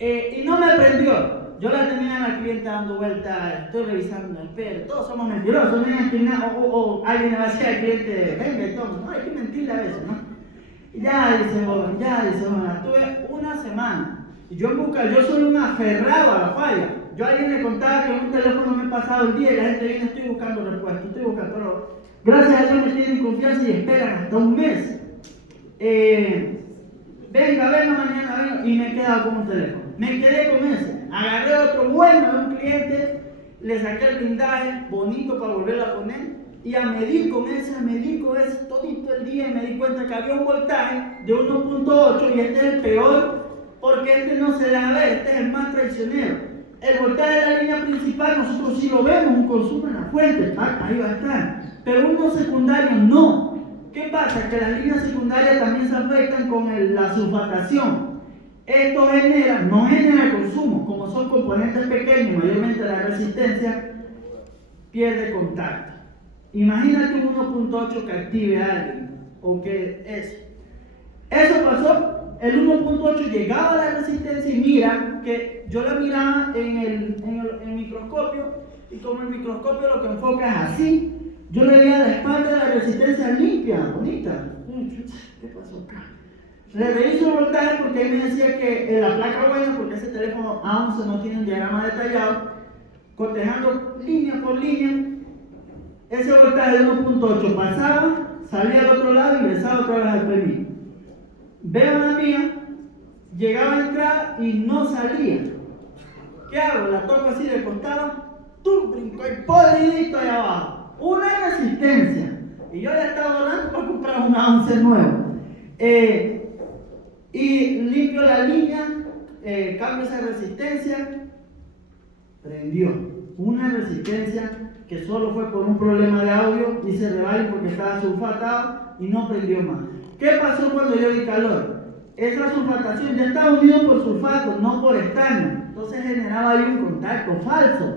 Y no me prendió. Yo la tenía a la cliente dando vueltas, estoy revisando, espera, todos somos mentirosos, ¿no? O alguien le va a decir al cliente, venga, toma, no, hay que mentirle a veces, ¿no? Y ya dice joven, la tuve una semana. Y yo soy un aferrado a la falla. Yo a alguien le contaba que en un teléfono me he pasado el día y la gente viene, estoy buscando repuestos, pero gracias a Dios me tienen confianza y esperan hasta un mes. Venga mañana, y me he quedado con un teléfono. Me quedé con ese. Agarré otro bueno de un cliente, le saqué el blindaje bonito para volverlo a poner y a medir con ese, todito el día y me di cuenta que había un voltaje de 1.8 y este es el peor porque este no se deja ver, este es el más traicionero. El voltaje de la línea principal nosotros sí lo vemos, un consumo en la fuente, ahí va a estar, pero uno secundario no. ¿Qué pasa? Que las líneas secundarias también se afectan con la sulfatación. Esto no genera consumo, como son componentes pequeños, mayormente la resistencia, pierde contacto. Imagínate un 1.8 que active a alguien, o que eso pasó, el 1.8 llegaba a la resistencia y mira que yo la miraba en el microscopio, y como el microscopio lo que enfoca es así, yo le veía la espalda de la resistencia limpia, bonita. ¿Qué pasó acá? Le reviso el voltaje porque ahí me decía que la placa buena, porque ese teléfono A11 no tiene un diagrama detallado, cotejando línea por línea, ese voltaje de 1.8 pasaba, salía al otro lado y ingresaba otra vez al PMI. Veo la mía, llegaba a entrar y no salía. ¿Qué hago? La toco así de costado, ¡tum! Brincó y podridito ahí abajo. Una resistencia. Y yo ya estaba hablando para comprar una 11 nueva. Y limpio la línea, cambio esa resistencia, prendió. Una resistencia que solo fue por un problema de audio, dice Revali porque estaba sulfatado y no prendió más. ¿Qué pasó cuando yo di calor? Esa sulfatación ya estaba unido por sulfato, no por estaño. Entonces generaba ahí un contacto falso.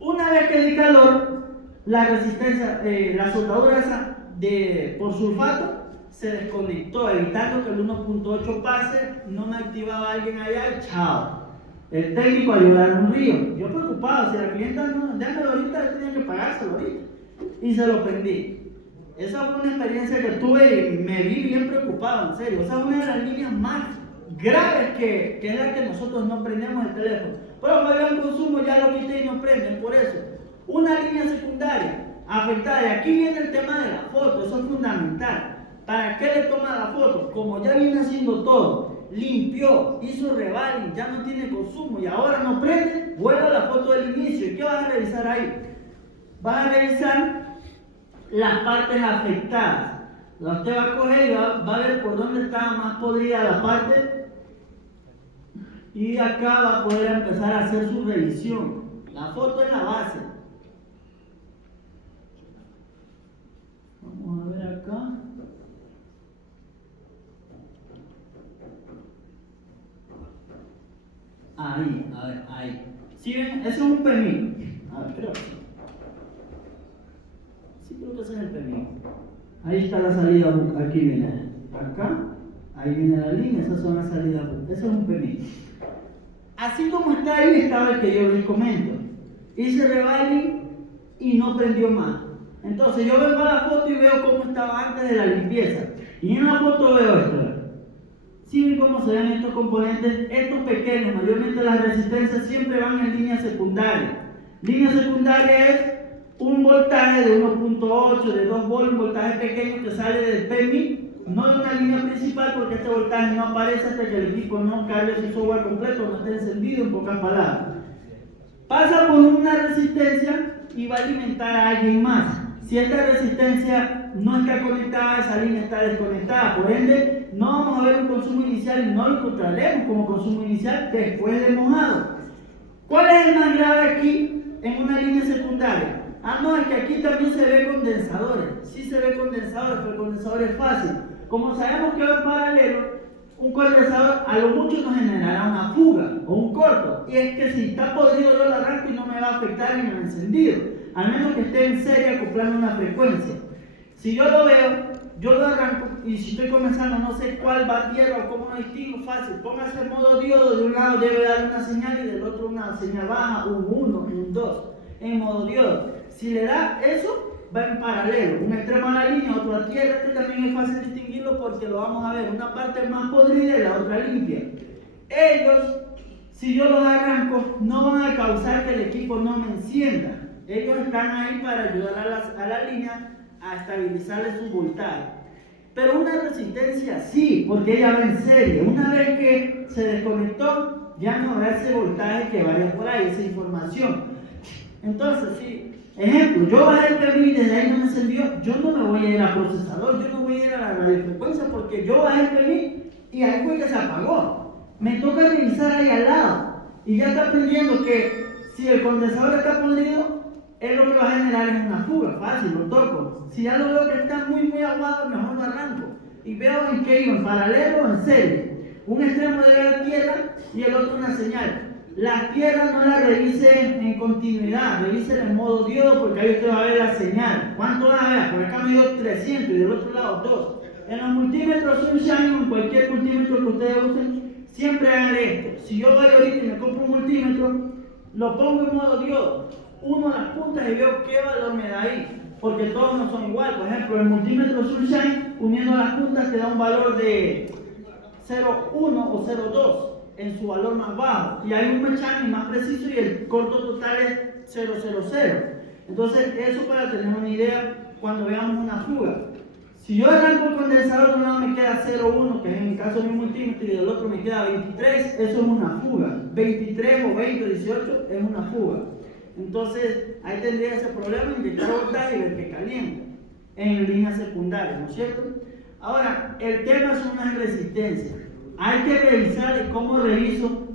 Una vez que di calor, la resistencia, la soldadura esa por sulfato se desconectó, evitando que el 1.8 pase, no me activaba alguien allá y chao. El técnico ayudar en un río. Yo preocupado, si la clienta no, déjame ahorita, tenía que pagárselo ahorita. Y se lo prendí. Esa fue una experiencia que tuve y me vi bien preocupado, en serio. Esa es una de las líneas más graves que es la que nosotros no prendemos el teléfono. Pero cuando había un consumo ya lo quité y no prenden, por eso. Una línea secundaria afectada, y aquí viene el tema de la foto, eso es fundamental. ¿Para qué le toma la foto? Como ya viene haciendo todo, limpió, hizo revaling, ya no tiene consumo y ahora no prende, vuelve a la foto del inicio. ¿Y qué vas a revisar ahí? Vas a revisar las partes afectadas. Usted va a coger y va a ver por dónde está más podrida la parte y acá va a poder empezar a hacer su revisión. La foto es la base. Vamos a ver acá. Ahí, a ver, ahí. ¿Sí ven? Ese es un PMI. A ver, creo que sí. Sí, creo que ese es el PMI. Ahí está la salida, aquí viene. Acá, ahí viene la línea, esas son las salidas. Ese es un PMI. Así como está ahí, estaba el que yo les comento. Hice revaling y no prendió más. Entonces yo vengo a la foto y veo cómo estaba antes de la limpieza. Y en la foto veo esto. ¿Sí ven cómo se ven estos componentes? Estos pequeños, mayormente las resistencias, siempre van en línea secundaria. Línea secundaria es un voltaje de 1.8, de 2 volts, un voltaje pequeño que sale del PMI, no de una línea principal, porque este voltaje no aparece hasta que el equipo no cargue su software completo, no esté encendido, en pocas palabras. Pasa por una resistencia y va a alimentar a alguien más. Si esta resistencia no está conectada, esa línea está desconectada, por ende no vamos a ver un consumo inicial y no lo encontraremos como consumo inicial después de mojado. ¿Cuál es el más grave aquí en una línea secundaria? No, es que aquí también se ve condensadores. Sí se ve condensadores, pero el condensador es fácil. Como sabemos que va en paralelo, un condensador a lo mucho nos generará una fuga o un corto. Y es que si está podrido yo lo arranco y no me va a afectar en el encendido, al menos que esté en serie acoplando una frecuencia. Si yo lo veo, yo lo arranco y si estoy comenzando no sé cuál va a tierra o cómo lo distingo, fácil. Póngase el modo diodo, de un lado debe dar una señal y del otro una señal baja, un 1, un 2, en modo diodo. Si le da eso, va en paralelo, un extremo a la línea, otro a tierra. Este también es fácil distinguirlo porque lo vamos a ver, una parte más podrida y la otra limpia. Ellos, si yo los arranco, no van a causar que el equipo no me encienda. Ellos están ahí para ayudar a la línea a estabilizarle su voltaje. Pero una resistencia sí, porque ella va en serie. Una vez que se desconectó, ya no habrá ese voltaje que vaya por ahí, esa información. Entonces, sí, ejemplo, yo bajé el PMI y desde ahí no me encendió, yo no me voy a ir al procesador, yo no voy a ir a la radiofrecuencia porque yo bajé el PMI y ahí fue que se apagó. Me toca revisar ahí al lado y ya está aprendiendo que si el condensador está podrido, es lo que va a generar es una fuga, fácil, lo toco. Si ya lo veo que está muy aguado, mejor lo arranco. Y veo en qué iba, en paralelo o en serie. Un extremo debe la tierra y el otro una señal. La tierra no la revise en continuidad, revise en modo diodo porque ahí usted va a ver la señal. ¿Cuánto va a ver? Por acá me dio 300 y del otro lado 2. En los multímetros Sunshine o en cualquier multímetro que ustedes usen, siempre hagan esto. Si yo voy ahorita y me compro un multímetro, lo pongo en modo diodo. Uno a las puntas y veo qué valor me da ahí. Porque todos no son igual. Por ejemplo, el multímetro Sunshine, uniendo las puntas, te da un valor de 0,1 o 0,2 en su valor más bajo. Y hay un mechanic más preciso y el corto total es 0,00. Entonces, eso para tener una idea cuando veamos una fuga. Si yo arranco el condensador, de un lado me queda 0,1, que es en el caso de mi multímetro, y del otro me queda 23, eso es una fuga. 23 o 20 o 18 es una fuga. Entonces, ahí tendría ese problema, inyectar voltaje y ver que calienta en líneas secundarias, ¿no es cierto? Ahora, el tema son unas resistencias. Hay que revisar de cómo reviso.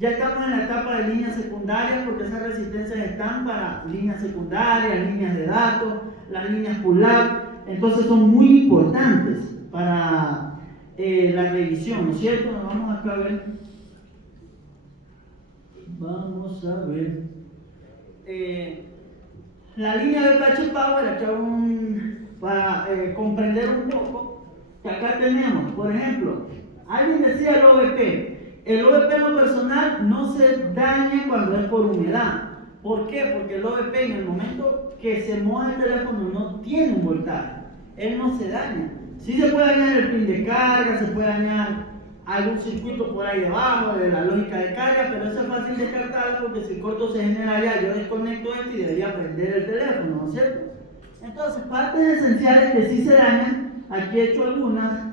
Ya estamos en la etapa de líneas secundarias porque esas resistencias están para líneas secundarias, líneas de datos, las líneas pull-up. Entonces son muy importantes para la revisión, ¿no es cierto? Vamos acá a ver. Vamos a ver. La línea de VPH Power, acá para comprender un poco, que acá tenemos, por ejemplo, alguien decía el OVP. El OVP en lo personal no se daña cuando es por humedad. ¿Por qué? Porque el OVP en el momento que se moja el teléfono no tiene un voltaje. Él no se daña. Sí se puede dañar el pin de carga, se puede dañar algún circuito por ahí debajo de la lógica de carga, pero eso es fácil descartarlo porque si el corto se genera allá, yo desconecto esto y debería prender el teléfono, ¿no es cierto? Entonces, partes esenciales que sí se dañan, aquí he hecho algunas.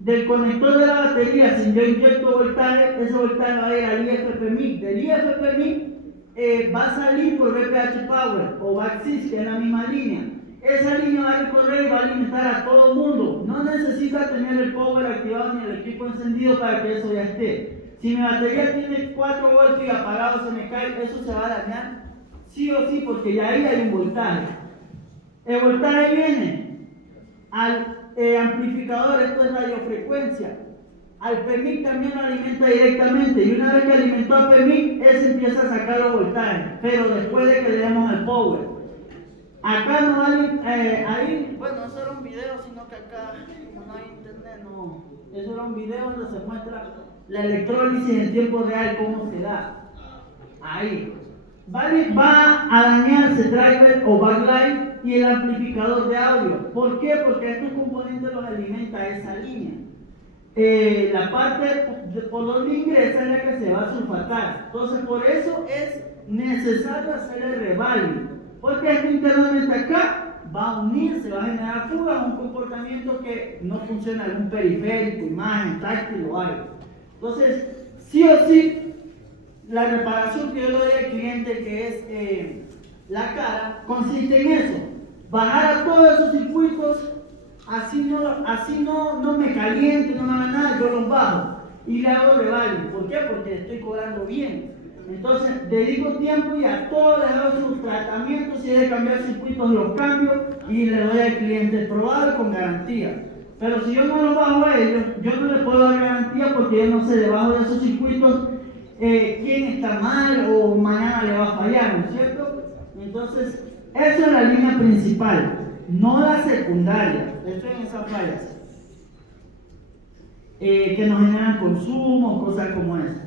Del conector de la batería, si yo inyecto voltaje, ese voltaje va a ir al IFPMI. Del IFPMI va a salir por VPH Power o Backsys, que es la misma línea. Esa línea va a recorrer y va a alimentar a todo el mundo. No necesita tener el power activado ni el equipo encendido para que eso ya esté. Si mi batería tiene 4 voltios y apagado se me cae, eso se va a dañar sí o sí porque ya ahí hay un voltaje. El voltaje viene al amplificador, esto es radiofrecuencia. Al PMIC también lo alimenta directamente y una vez que alimentó al PMIC, ese empieza a sacar los voltajes, pero después de que le demos el power. Acá no hay, ahí, bueno, eso era un video, sino que acá como no hay internet, no. Eso era un video donde se muestra la electrólisis en tiempo real, cómo se da. Ahí. Va a dañarse driver o backlight y el amplificador de audio. ¿Por qué? Porque estos componentes los alimenta esa línea. La parte por donde ingresa es la que se va a sulfatar. Entonces, por eso es necesario hacer el revalue. Porque esto internamente acá va a unirse, va a generar fuga, un comportamiento que no funciona en un periférico, imagen, táctil o algo. Entonces, sí o sí, la reparación que yo le doy al cliente, que es la cara, consiste en eso: bajar a todos esos circuitos, así no me caliente, no me haga nada, yo los bajo y le hago revalue. ¿Por qué? Porque estoy cobrando bien. Entonces, dedico tiempo y a todos les hago sus tratamientos, si hay de cambiar circuitos los cambio y le doy al cliente probado con garantía. Pero si yo no los bajo a ellos, yo no les puedo dar garantía porque yo no sé debajo de esos circuitos quién está mal o mañana le va a fallar, ¿no es cierto? Entonces, eso es la línea principal, no la secundaria. Esto en esas fallas que nos generan consumo, cosas como esa.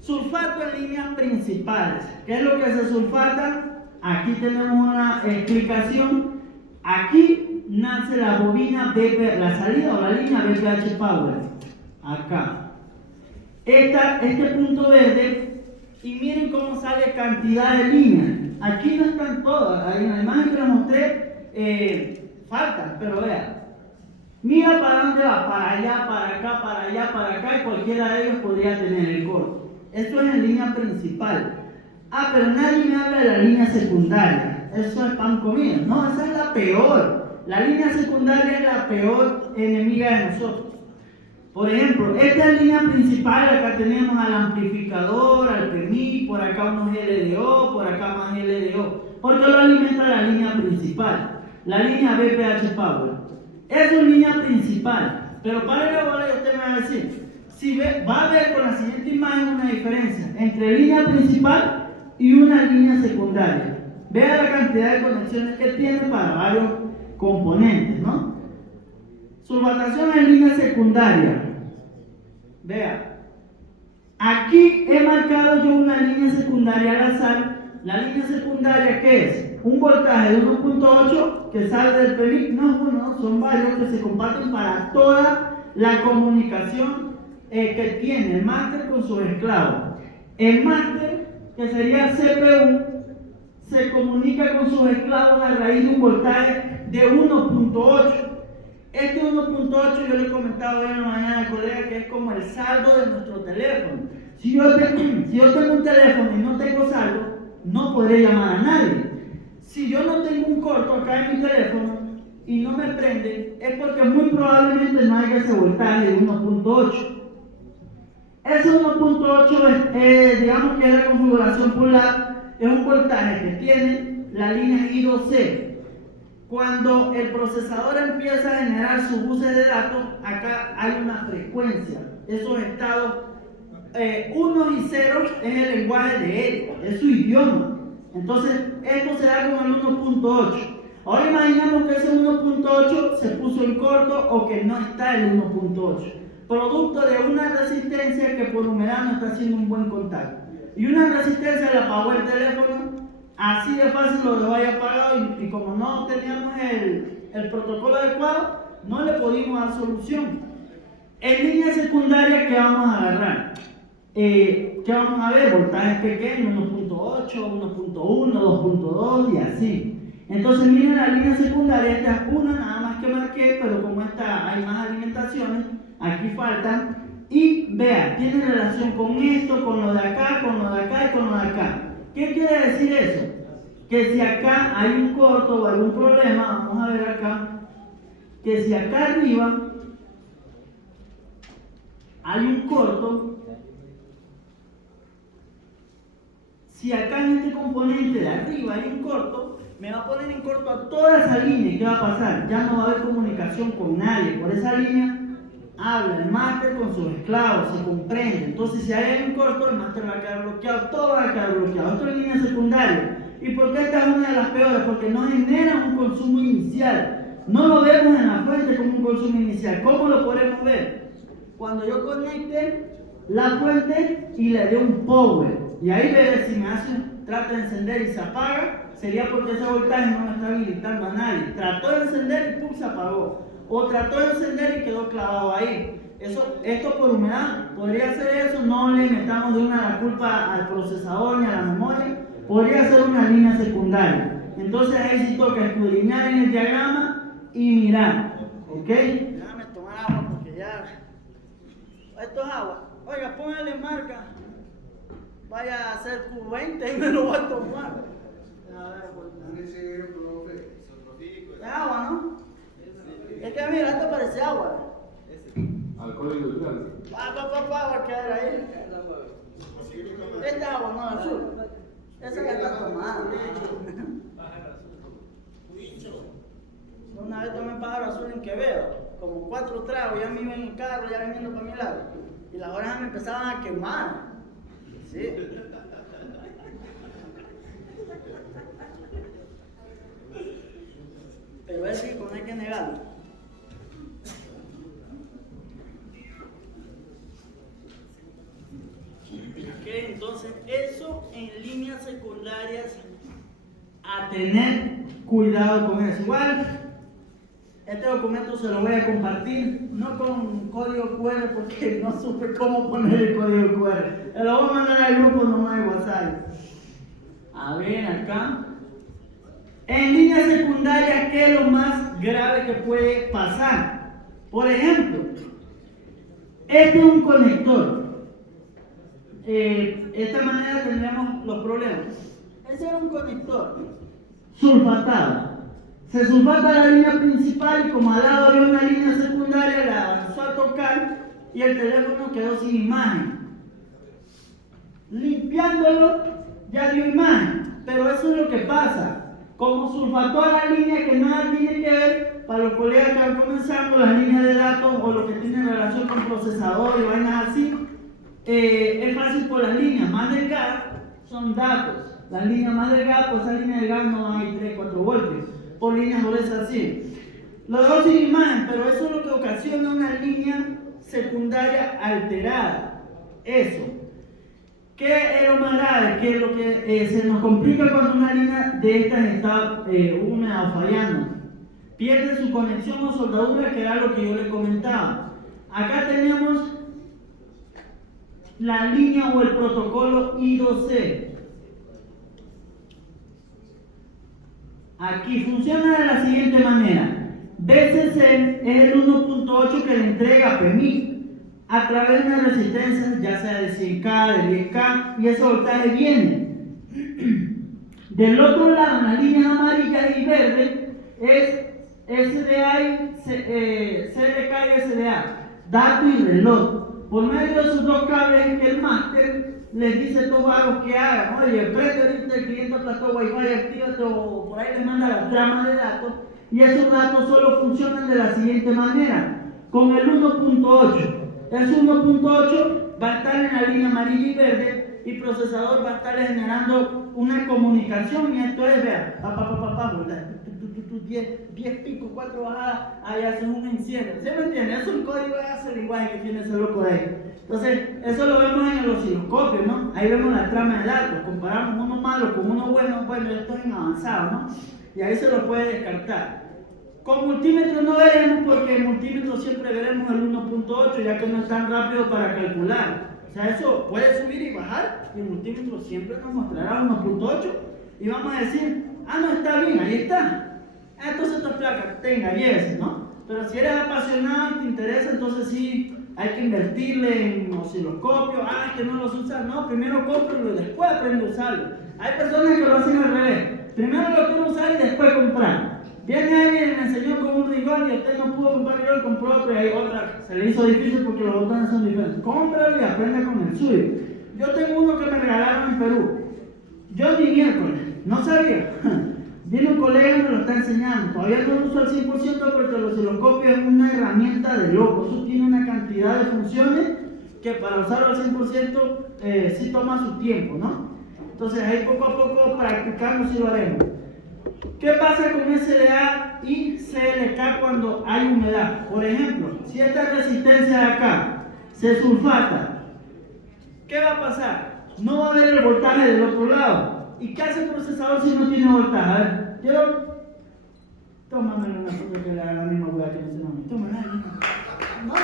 Sulfato en líneas principales. ¿Qué es lo que se sulfata? Aquí tenemos una explicación. Aquí nace la bobina BP, la salida o la línea VPH Power. Acá. Este punto verde. Y miren cómo sale cantidad de líneas. Aquí no están todas. En la imagen que les mostré faltan, pero vean. Mira para dónde va. Para allá, para acá, para allá, para acá. Y cualquiera de ellos podría tener el corto. Esto es en línea principal. Ah, pero nadie me habla de la línea secundaria. Eso es pan comido. No, esa es la peor. La línea secundaria es la peor enemiga de nosotros. Por ejemplo, esta línea principal, acá tenemos al amplificador, al PMI, por acá unos LDO, por acá más LDO. ¿Por qué lo alimenta la línea principal? La línea BPH Power. Eso es línea principal. Pero para la bola, usted me va a decir, si va a ver con la siguiente imagen una diferencia entre línea principal y una línea secundaria. Vea la cantidad de conexiones que tiene para varios componentes, ¿no? Solvatación en línea secundaria. Vea, aquí he marcado yo una línea secundaria al azar. La línea secundaria, ¿qué es? Un voltaje de 1.8 que sale del PMIC. No es uno, son varios que se comparten para toda la comunicación que tiene el máster con sus esclavos. El máster, que sería el CPU, se comunica con sus esclavos a raíz de un voltaje de 1.8. Este 1.8 yo le he comentado hoy en la mañana al colega que es como el saldo de nuestro teléfono. Si yo tengo un teléfono y no tengo saldo, no podré llamar a nadie. Si yo no tengo un corto acá en mi teléfono y no me prende, es porque muy probablemente no haya ese voltaje de 1.8. Ese 1.8 digamos que es la configuración pull-up, es un voltaje que tiene la línea I2C. Cuando el procesador empieza a generar sus buses de datos, acá hay una frecuencia. Esos estados unos y ceros es el lenguaje de él, es su idioma. Entonces, esto se da con el 1.8. Ahora imaginemos que ese 1.8 se puso en corto o que no está el 1.8. Producto de una resistencia que por humedad no está haciendo un buen contacto. Y una resistencia le apagó el teléfono. Así de fácil lo dejó ahí apagado y como no teníamos el protocolo adecuado, no le pudimos dar solución. En línea secundaria, ¿qué vamos a agarrar? ¿Qué vamos a ver? Voltajes pequeños, 1.8, 1.1, 2.2 y así. Entonces miren la línea secundaria, esta es una nada más que marqué, pero como esta hay más alimentaciones, aquí faltan. Y vea, tiene relación con esto, con lo de acá, con lo de acá y con lo de acá. ¿Qué quiere decir eso? Que si acá hay un corto o algún problema, vamos a ver acá, que si acá arriba hay un corto, si acá en este componente de arriba hay un corto, me va a poner en corto a toda esa línea. ¿Y qué va a pasar? Ya no va a haber comunicación con nadie. Por esa línea habla el máster con sus esclavos, se comprende. Entonces, si hay un corto, el máster va a quedar bloqueado, todo va a quedar bloqueado. Esto es línea secundaria. ¿Y por qué esta es una de las peores? Porque no genera un consumo inicial. No lo vemos en la fuente como un consumo inicial. ¿Cómo lo podemos ver? Cuando yo conecte la fuente y le dé un power. Y ahí veré si me trata de encender y se apaga, sería porque ese voltaje no me está habilitando a nadie. Trató de encender y pum, se apagó. O trató de encender y quedó clavado ahí. Esto por humedad podría ser eso, no le metamos de una la culpa al procesador ni a la memoria, podría ser una línea secundaria. Entonces ahí sí toca escudriñar en el diagrama y mirar, ¿ok? Déjame tomar agua porque ya... Esto es agua. Oiga, póngale marca. Vaya a hacer Q20 y me lo voy a tomar. A ver, pues... Es agua, ¿no? Es que mira, esto parece agua. Alcohol industrial. Va a quedar ahí. Esta agua, no, azul. Esa ya está tomada. Una vez tomé pájaro azul en Quevedo, como 4 tragos, ya me iba en el carro, ya viniendo para mi lado. Y las orejas me empezaban a quemar. Sí. Pero es rico, no hay que negarlo. Ok, entonces eso en líneas secundarias a tener cuidado con eso. Igual, este documento se lo voy a compartir, no con código QR porque no supe cómo poner el código QR. Lo voy a mandar al grupo nomás de WhatsApp. A ver acá. En líneas secundarias, ¿qué es lo más grave que puede pasar? Por ejemplo, este es un conector. de esta manera tendríamos los problemas. Ese era un conector sulfatado. Se sulfata la línea principal y como al lado había una línea secundaria, la avanzó a tocar y el teléfono quedó sin imagen. Limpiándolo ya dio imagen, pero eso es lo que pasa. Como sulfató a la línea que nada tiene que ver, para los colegas que van comenzando, las líneas de datos o lo que tienen relación con procesador y vainas así, es fácil por las líneas más delgadas, son datos. Las líneas más delgadas, pues esas líneas delgadas no van a ir 3-4 voltios. Por líneas gruesas así. Los dos sin imagen, pero eso es lo que ocasiona una línea secundaria alterada. Eso. ¿Qué es lo más grave? ¿Qué es lo que se nos complica cuando una línea de estas está húmeda o fallando? Pierde su conexión o soldadura, que era lo que yo les comentaba. Acá teníamos la línea o el protocolo I2C. Aquí funciona de la siguiente manera. BCC es el 1.8 que le entrega PMIC a través de una resistencia, ya sea de 100K, de 10K, y ese voltaje viene. Del otro lado, en las líneas amarillas y verdes, es SDA y CDK y SDA, dato y reloj. Por medio de esos dos cables es que el máster les dice a estos vagos que hagan. Oye, prende ahorita el cliente aplastó Wi-Fi, actívate, o por ahí les manda la trama de datos, y esos datos solo funcionan de la siguiente manera, con el 1.8. Ese 1.8 va a estar en la línea amarilla y verde, y el procesador va a estar generando una comunicación, y esto es, vean, 10 picos, 4 bajadas, ahí hacen un encierro. ¿Sí me entienden? Eso es el código, es el lenguaje que tiene ese loco de ahí. Entonces, eso lo vemos en el osciloscopio, ¿no? Ahí vemos la trama de datos, comparamos uno malo con uno bueno, esto es en avanzado, ¿no? Y ahí se lo puede descartar. Con multímetro no veremos, porque en multímetro siempre veremos el 1.8, ya que no es tan rápido para calcular. O sea, eso puede subir y bajar, y el multímetro siempre nos mostrará 1.8, y vamos a decir, ah, no, está bien, ahí está. Entonces esta placa, tenga, yes, ¿no? Pero si eres apasionado y te interesa, entonces sí hay que invertirle en osciloscopio. Ah, es que no los usas, no, primero cómpralo y después aprende a usarlo. Hay personas que lo hacen al revés, primero lo quiero usar y después comprar. Viene alguien y me enseñó con un rigor y usted no pudo comprar, yo lo compró otro, y hay otra, se le hizo difícil porque los botones son diferentes. Cómpralo y aprenda con el suyo. Yo tengo uno que me regalaron en Perú, yo ni miércoles, no sabía. Viene un colega y me lo está enseñando. Todavía no lo uso al 100% porque el osciloscopio es una herramienta de loco. Eso tiene una cantidad de funciones que para usarlo al 100% sí toma su tiempo, ¿no? Entonces ahí poco a poco practicando sí lo haremos. ¿Qué pasa con SDA y CLK cuando hay humedad? Por ejemplo, si esta resistencia de acá se sulfata, ¿qué va a pasar? No va a haber el voltaje del otro lado. ¿Y qué hace el procesador si no tiene voltaje? A ver, quiero... Tómame una foto que le haga la misma hueá que me enseñó a mí. Tómala. No.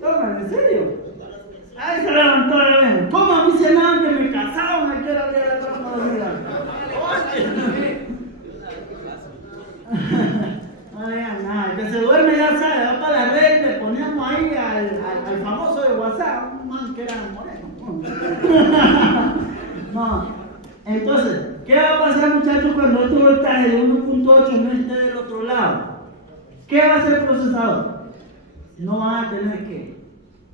Tómala, ¿en serio? Ahí se levantó la lengua. ¿Cómo a mí se nada que me casaron a que era abrir la trama de vida? No digan nada, que se duerme ya sabe, va para la red, le poníamos ahí al famoso de WhatsApp, un man que era moreno. No. Entonces, ¿qué va a pasar, muchachos, cuando este voltaje de 1.8 no esté del otro lado? ¿Qué va a hacer el procesador? No van a tener ¿qué?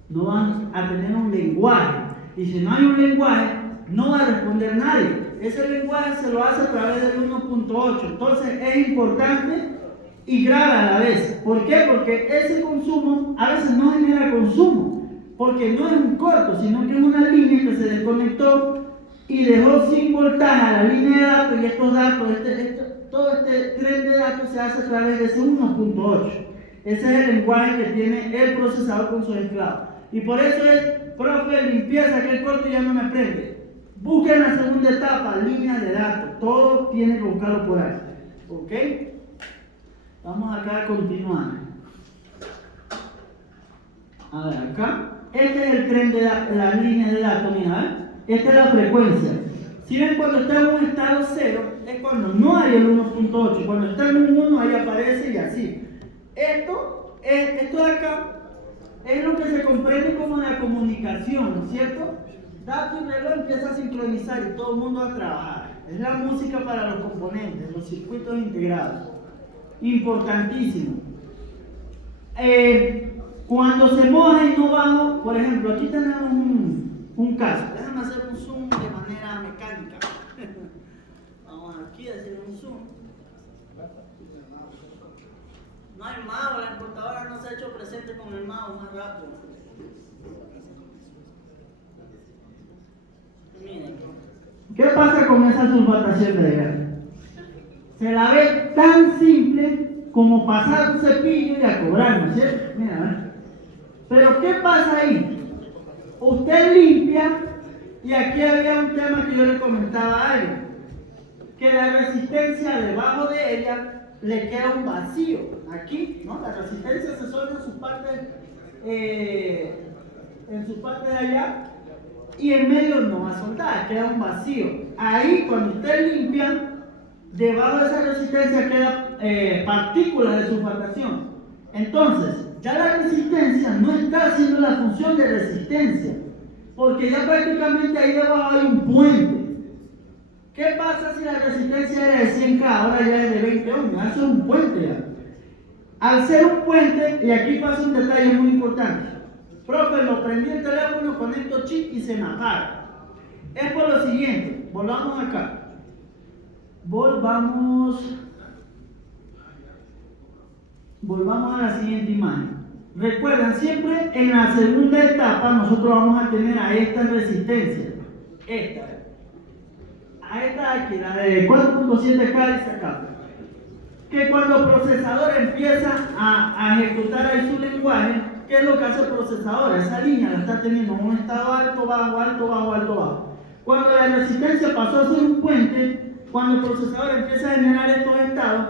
No van a tener un lenguaje. Y si no hay un lenguaje, no va a responder nadie. Ese lenguaje se lo hace a través del 1.8. Entonces, es importante y grave a la vez. ¿Por qué? Porque ese consumo a veces no genera consumo. Porque no es un corto, sino que es una línea que se desconectó y dejó sin voltaje a la línea de datos, y estos datos, todo este tren de datos se hace a través de ese 1.8. Ese es el lenguaje que tiene el procesador con sus esclavos. Y por eso es, profe, limpieza, que el corto ya no me prende. Busquen la segunda etapa, líneas de datos. Todo tiene que buscarlo por ahí. ¿Ok? Vamos acá a continuar. A ver, acá. Este es el tren de las líneas de datos, mira, ¿eh? Esta es la frecuencia. Si ven, cuando está en un estado 0, es cuando no hay el 1.8. Cuando está en un 1, ahí aparece y así. Esto de acá es lo que se comprende como la comunicación, ¿no es cierto? Dato y reloj empieza a sincronizar y todo el mundo a trabajar. Es la música para los componentes, los circuitos integrados. Importantísimo. Cuando se moja y no bajo, por ejemplo, aquí tenemos un caso. Déjame hacer un zoom de manera mecánica. Vamos aquí a hacer un zoom. No hay mouse, la computadora no se ha hecho presente con el mouse más rápido. Miren, ¿qué pasa con esa sulfatación de gas? Se la ve tan simple como pasar un cepillo y a cobrar, ¿no es cierto? Mira, ¿eh? Pero ¿qué pasa ahí? Usted limpia, y aquí había un tema que yo le comentaba a alguien, que la resistencia debajo de ella le queda un vacío. Aquí, ¿no? La resistencia se suelta en su parte de allá, y en medio no va a soltar, queda un vacío. Ahí, cuando usted limpia, debajo de esa resistencia queda partículas de sulfatación. Entonces, ya la resistencia no está haciendo la función de resistencia, porque ya prácticamente ahí debajo hay un puente. ¿Qué pasa si la resistencia era de 100K, ahora ya es de 20 ohms? Eso es un puente ya. Al ser un puente, y aquí pasa un detalle muy importante. Profe, lo prendí el teléfono, conecto chip y se me apaga. Es por lo siguiente, volvamos acá. Volvamos a la siguiente imagen. Recuerden, siempre en la segunda etapa nosotros vamos a tener a esta resistencia. A esta de aquí, la de 4.7K dice acá. Que cuando el procesador empieza a ejecutar ahí su lenguaje, ¿qué es lo que hace el procesador? Esa línea la está teniendo en un estado alto, bajo, alto, bajo, alto, bajo. Cuando la resistencia pasó a ser un puente, cuando el procesador empieza a generar estos estados,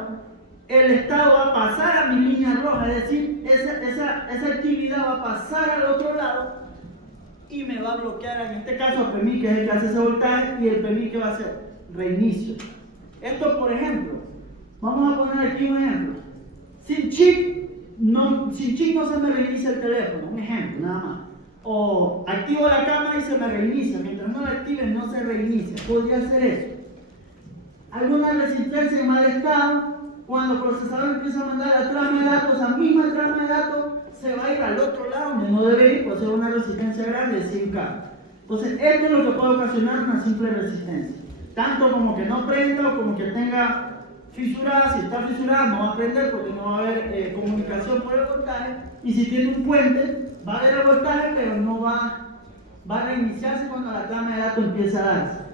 el estado va a pasar a mi línea roja, es decir, esa actividad va a pasar al otro lado y me va a bloquear, en este caso, el PMI, que es el que hace ese voltaje, y el PMI que va a hacer reinicio. Esto, por ejemplo, vamos a poner aquí un ejemplo. Sin chip no se me reinicia el teléfono, un ejemplo, nada más. O activo la cámara y se me reinicia, mientras no la active no se reinicia. Podría ser eso. Alguna resistencia en mal estado, cuando el procesador empieza a mandar la trama de datos, esa misma trama de datos se va a ir al otro lado donde no debe ir, puede ser una resistencia grande de 100K. Entonces, esto es lo que puede ocasionar una simple resistencia. Tanto como que no prenda o como que tenga fisurada. Si está fisurada no va a prender porque no va a haber comunicación por el voltaje. Y si tiene un puente, va a haber el voltaje, pero no va a reiniciarse cuando la trama de datos empieza a darse.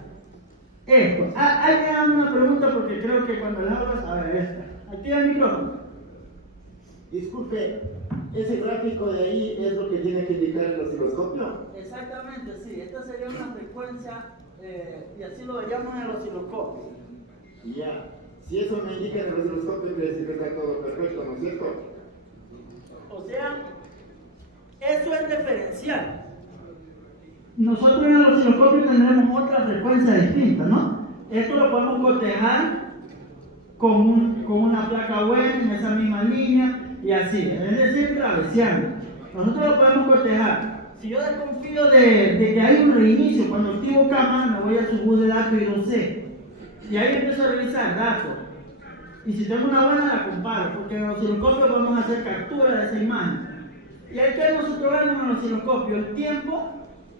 Esto, hay que dar una pregunta porque creo que cuando la hablas, a ver, esta. Activa el micrófono. Disculpe, ese gráfico de ahí es lo que tiene que indicar el osciloscopio. Exactamente, sí. Esta sería una frecuencia y así lo veríamos en el osciloscopio. Ya, si eso me indica en el osciloscopio, quiere decir que está todo perfecto, ¿no es cierto? O sea, eso es diferencial. Nosotros en el osciloscopio tendremos otra frecuencia distinta, ¿no? Esto lo podemos cotejar con una placa buena en esa misma línea y así, es decir, travesiando. Nosotros lo podemos cotejar. Si yo desconfío de que hay un reinicio, cuando activo cámara, me voy a su bus de datos y lo sé. Y ahí empiezo a revisar datos. Y si tengo una buena, la comparo, porque en el osciloscopio podemos hacer captura de esa imagen. Y hay que nosotros vemos en el osciloscopio el tiempo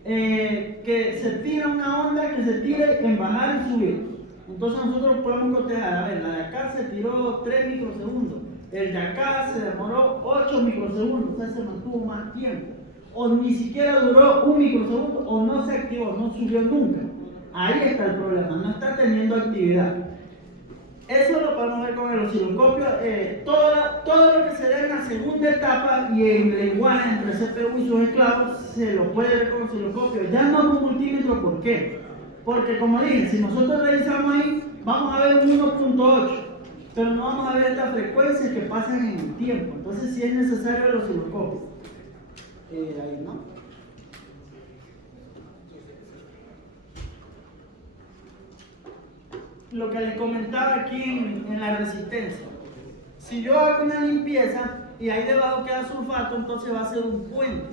que se tira una onda, que se tire en bajar y subir. Entonces nosotros podemos cotejar, a ver, la de acá se tiró 3 microsegundos, el de acá se demoró 8 microsegundos, o sea, se mantuvo más tiempo. O ni siquiera duró 1 microsegundo, o no se activó, no subió nunca. Ahí está el problema, no está teniendo actividad. Eso lo podemos ver con el osciloscopio. Todo lo que se da en la segunda etapa y en el lenguaje entre CPU y sus esclavos se lo puede ver con el osciloscopio, ya no con multímetro. ¿Por qué? Porque como dije, si nosotros revisamos ahí, vamos a ver un 1.8, pero no vamos a ver estas frecuencias que pasan en el tiempo. Entonces sí es necesario el osciloscopio. Ahí, ¿no? Lo que les comentaba aquí en la resistencia. Si yo hago una limpieza, y ahí debajo queda sulfato, entonces va a ser un puente.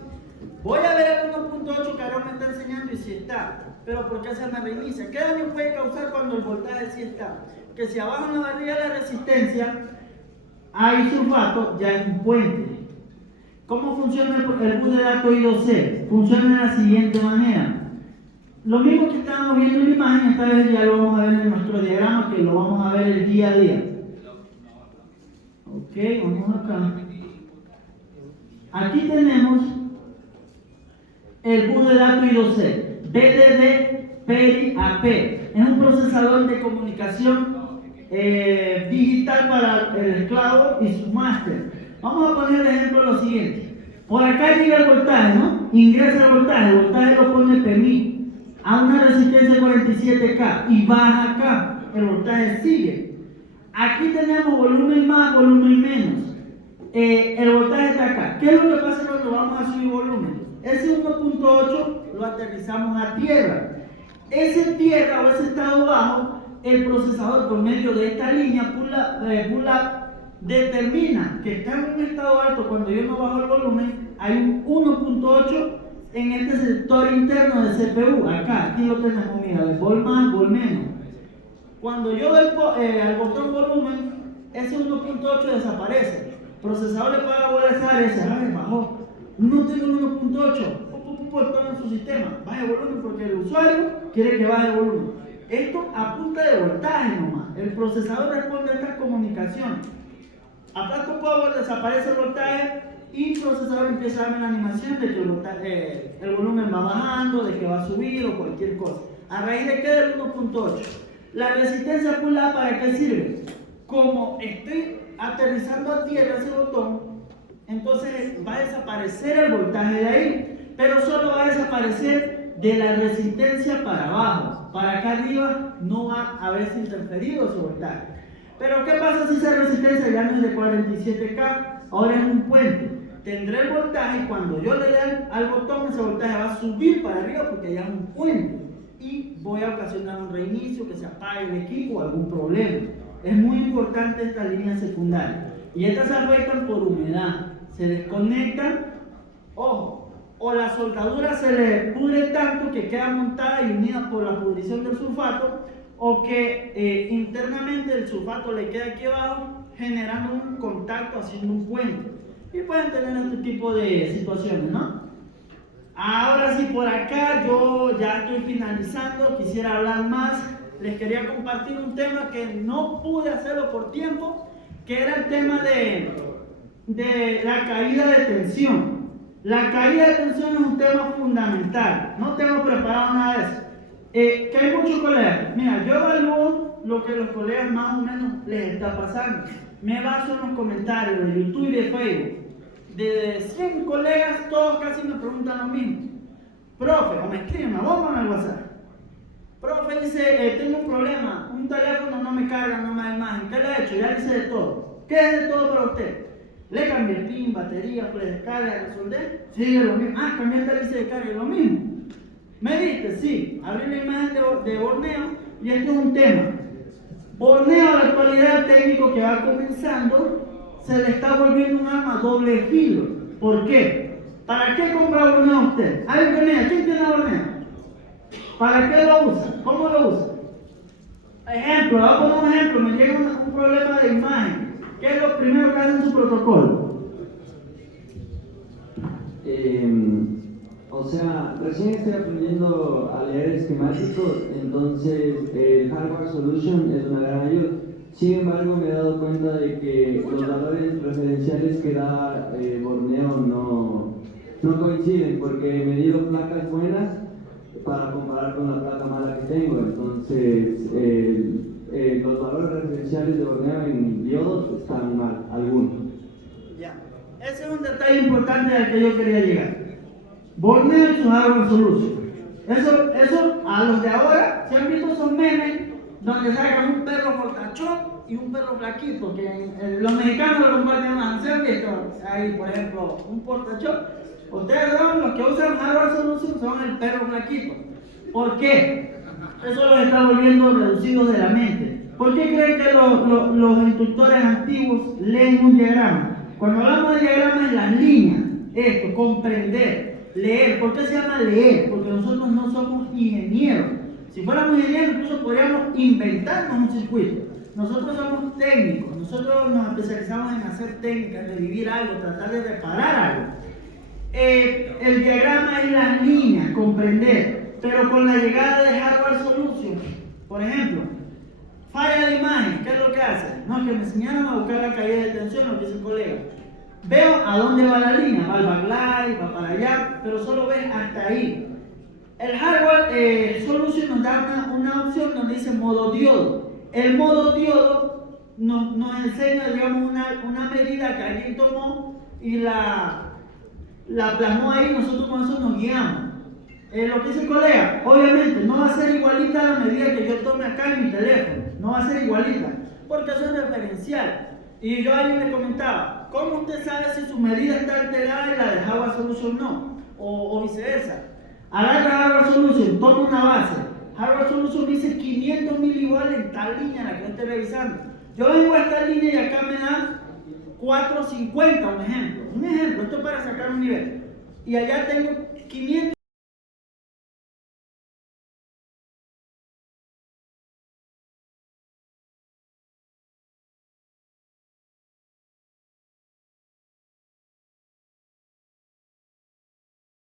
Voy a ver el 1.8 que ahora me está enseñando y si está, pero ¿por qué se me reinicia? ¿Qué daño puede causar cuando el voltaje sí está? Que si abajo en la barriga de la resistencia hay sulfato, ya es un puente. ¿Cómo funciona el bus de datos I2C? Funciona de la siguiente manera. Lo mismo que estábamos viendo en la imagen, esta vez ya lo vamos a ver en nuestro diagrama, que lo vamos a ver el día a día. Ok, vamos acá. Aquí tenemos el bus de datos I2C, BDD PERI AP. Es un procesador de comunicación digital para el esclavo y su máster. Vamos a poner de ejemplo lo siguiente. Por acá llega el voltaje, ¿no? Ingresa el voltaje lo pone PMI a una resistencia 47K y baja acá. El voltaje sigue. Aquí tenemos volumen más, volumen menos. El voltaje está acá. ¿Qué es lo que pasa cuando vamos a subir volumen? Ese 1.8 lo aterrizamos a tierra. Ese tierra o ese estado bajo, el procesador por medio de esta línea pull-up determina que está en un estado alto cuando yo no bajo el volumen. Hay un 1.8 en este sector interno de CPU. Aquí lo tenemos, mira, de vol más, vol menos. Cuando yo doy al botón volumen, ese 1.8 desaparece. El procesador le paga por esa área y dice, ay, bajó. No tengo un 1.8. Todo en su sistema. Baja el volumen porque el usuario quiere que baje el volumen. Esto a punta de voltaje nomás. El procesador responde a estas comunicaciones. A plato power desaparece el voltaje y el procesador empieza a darme la animación de que el volumen va bajando, de que va a subir o cualquier cosa. A raíz de que del 1.8. La resistencia pull-up, ¿para qué sirve? Como estoy aterrizando a tierra ese botón, entonces va a desaparecer el voltaje de ahí, pero solo va a desaparecer de la resistencia para abajo. Para acá arriba no va a haberse interferido ese voltaje. Pero ¿qué pasa si esa resistencia ya no es de 47K? Ahora es un puente. Tendré el voltaje y cuando yo le dé al botón, ese voltaje va a subir para arriba porque ya es un puente. Y voy a ocasionar un reinicio, que se apague el equipo o algún problema. Es muy importante esta línea secundaria. Y estas se afectan por humedad. Se desconectan, ojo, o la soldadura se le pudre tanto que queda montada y unida por la pudrición del sulfato, o que internamente el sulfato le queda aquí abajo generando un contacto, haciendo un puente. Y pueden tener este tipo de situaciones, ¿no? Ahora sí, por acá yo ya estoy finalizando, quisiera hablar más. Les quería compartir un tema que no pude hacerlo por tiempo, que era el tema de la caída de tensión. La caída de tensión es un tema fundamental. No tengo preparado nada de eso. Que hay muchos colegas. Mira, yo evalúo lo que los colegas más o menos les está pasando. Me baso en los comentarios de YouTube y de Facebook. De 100 colegas, todos casi me preguntan lo mismo. Profe, o me escriben, me bomban al WhatsApp. Profe, dice, tengo un problema, un teléfono no me carga, no me da imagen. ¿Qué le he hecho? Ya le hice de todo. ¿Qué es de todo para usted? Le cambié el pin, batería, fue de descarga, resolver. Sigue lo mismo. Ah, cambiaste el IC de carga, lo mismo. ¿Me diste? Sí. Abrí la imagen de Borneo y esto es un tema. Borneo, a la actualidad, técnico que va comenzando, se le está volviendo un arma doble filo. ¿Por qué? ¿Para qué compra Borneo usted? ¿Alguien tenía? ¿Quién tiene Borneo? ¿Para qué lo usa? ¿Cómo lo usa? Ejemplo, voy a poner un ejemplo, me llega un problema de imagen. ¿Qué es lo primero que hace en su protocolo? O sea, recién estoy aprendiendo a leer esquemáticos, entonces el Hardware Solution es una gran ayuda. Sin embargo, me he dado cuenta de que los valores referenciales que da Borneo no coinciden, porque me dio placas buenas para comparar con la placa mala que tengo. Entonces, los valores referenciales de Borneo en diodos están mal, algunos. Ya, ese es un detalle importante al que yo quería llegar. Borneo y su Hardware Solution. Eso a los de ahora, ¿se han visto esos memes donde sacan un perro fortachón y un perro flaquito? Que los mexicanos lo comparten más. ¿Se han visto? Ahí, por ejemplo, un fortachón. Ustedes son los que usan Hardware Solution, son el perro flaquito. ¿Por qué? Eso los está volviendo reducidos de la mente. ¿Por qué creen que los instructores antiguos leen un diagrama? Cuando hablamos de diagrama es las líneas, esto, comprender, leer. ¿Por qué se llama leer? Porque nosotros no somos ingenieros. Si fuéramos ingenieros, incluso podríamos inventarnos un circuito. Nosotros somos técnicos, nosotros nos especializamos en hacer técnicas, revivir algo, tratar de reparar algo. El diagrama es las líneas, comprender, pero con la llegada de Hardware Solutions, por ejemplo, falla de imagen, ¿qué es lo que hace? No, es que me enseñaron a buscar la caída de tensión, lo que dice el colega. Veo a dónde va la línea, va al backlight, va para allá, pero solo ves hasta ahí. El Hardware Solution nos da una opción donde dice modo diodo. El modo diodo nos enseña, digamos, una medida que alguien tomó y la plasmó ahí, nosotros con eso nos guiamos. Lo que dice el colega, obviamente no va a ser igualita a la medida que yo tome acá en mi teléfono, no va a ser igualita, porque eso es referencial. Y yo a alguien le comentaba, ¿cómo usted sabe si su medida está alterada y la de Hardware Solution no? O viceversa. Agarra Hardware Solution, toma una base. Hardware Solution dice 500 milivolts en tal línea en la que yo esté revisando. Yo vengo a esta línea y acá me da 450, un ejemplo, esto es para sacar un nivel. Y allá tengo 500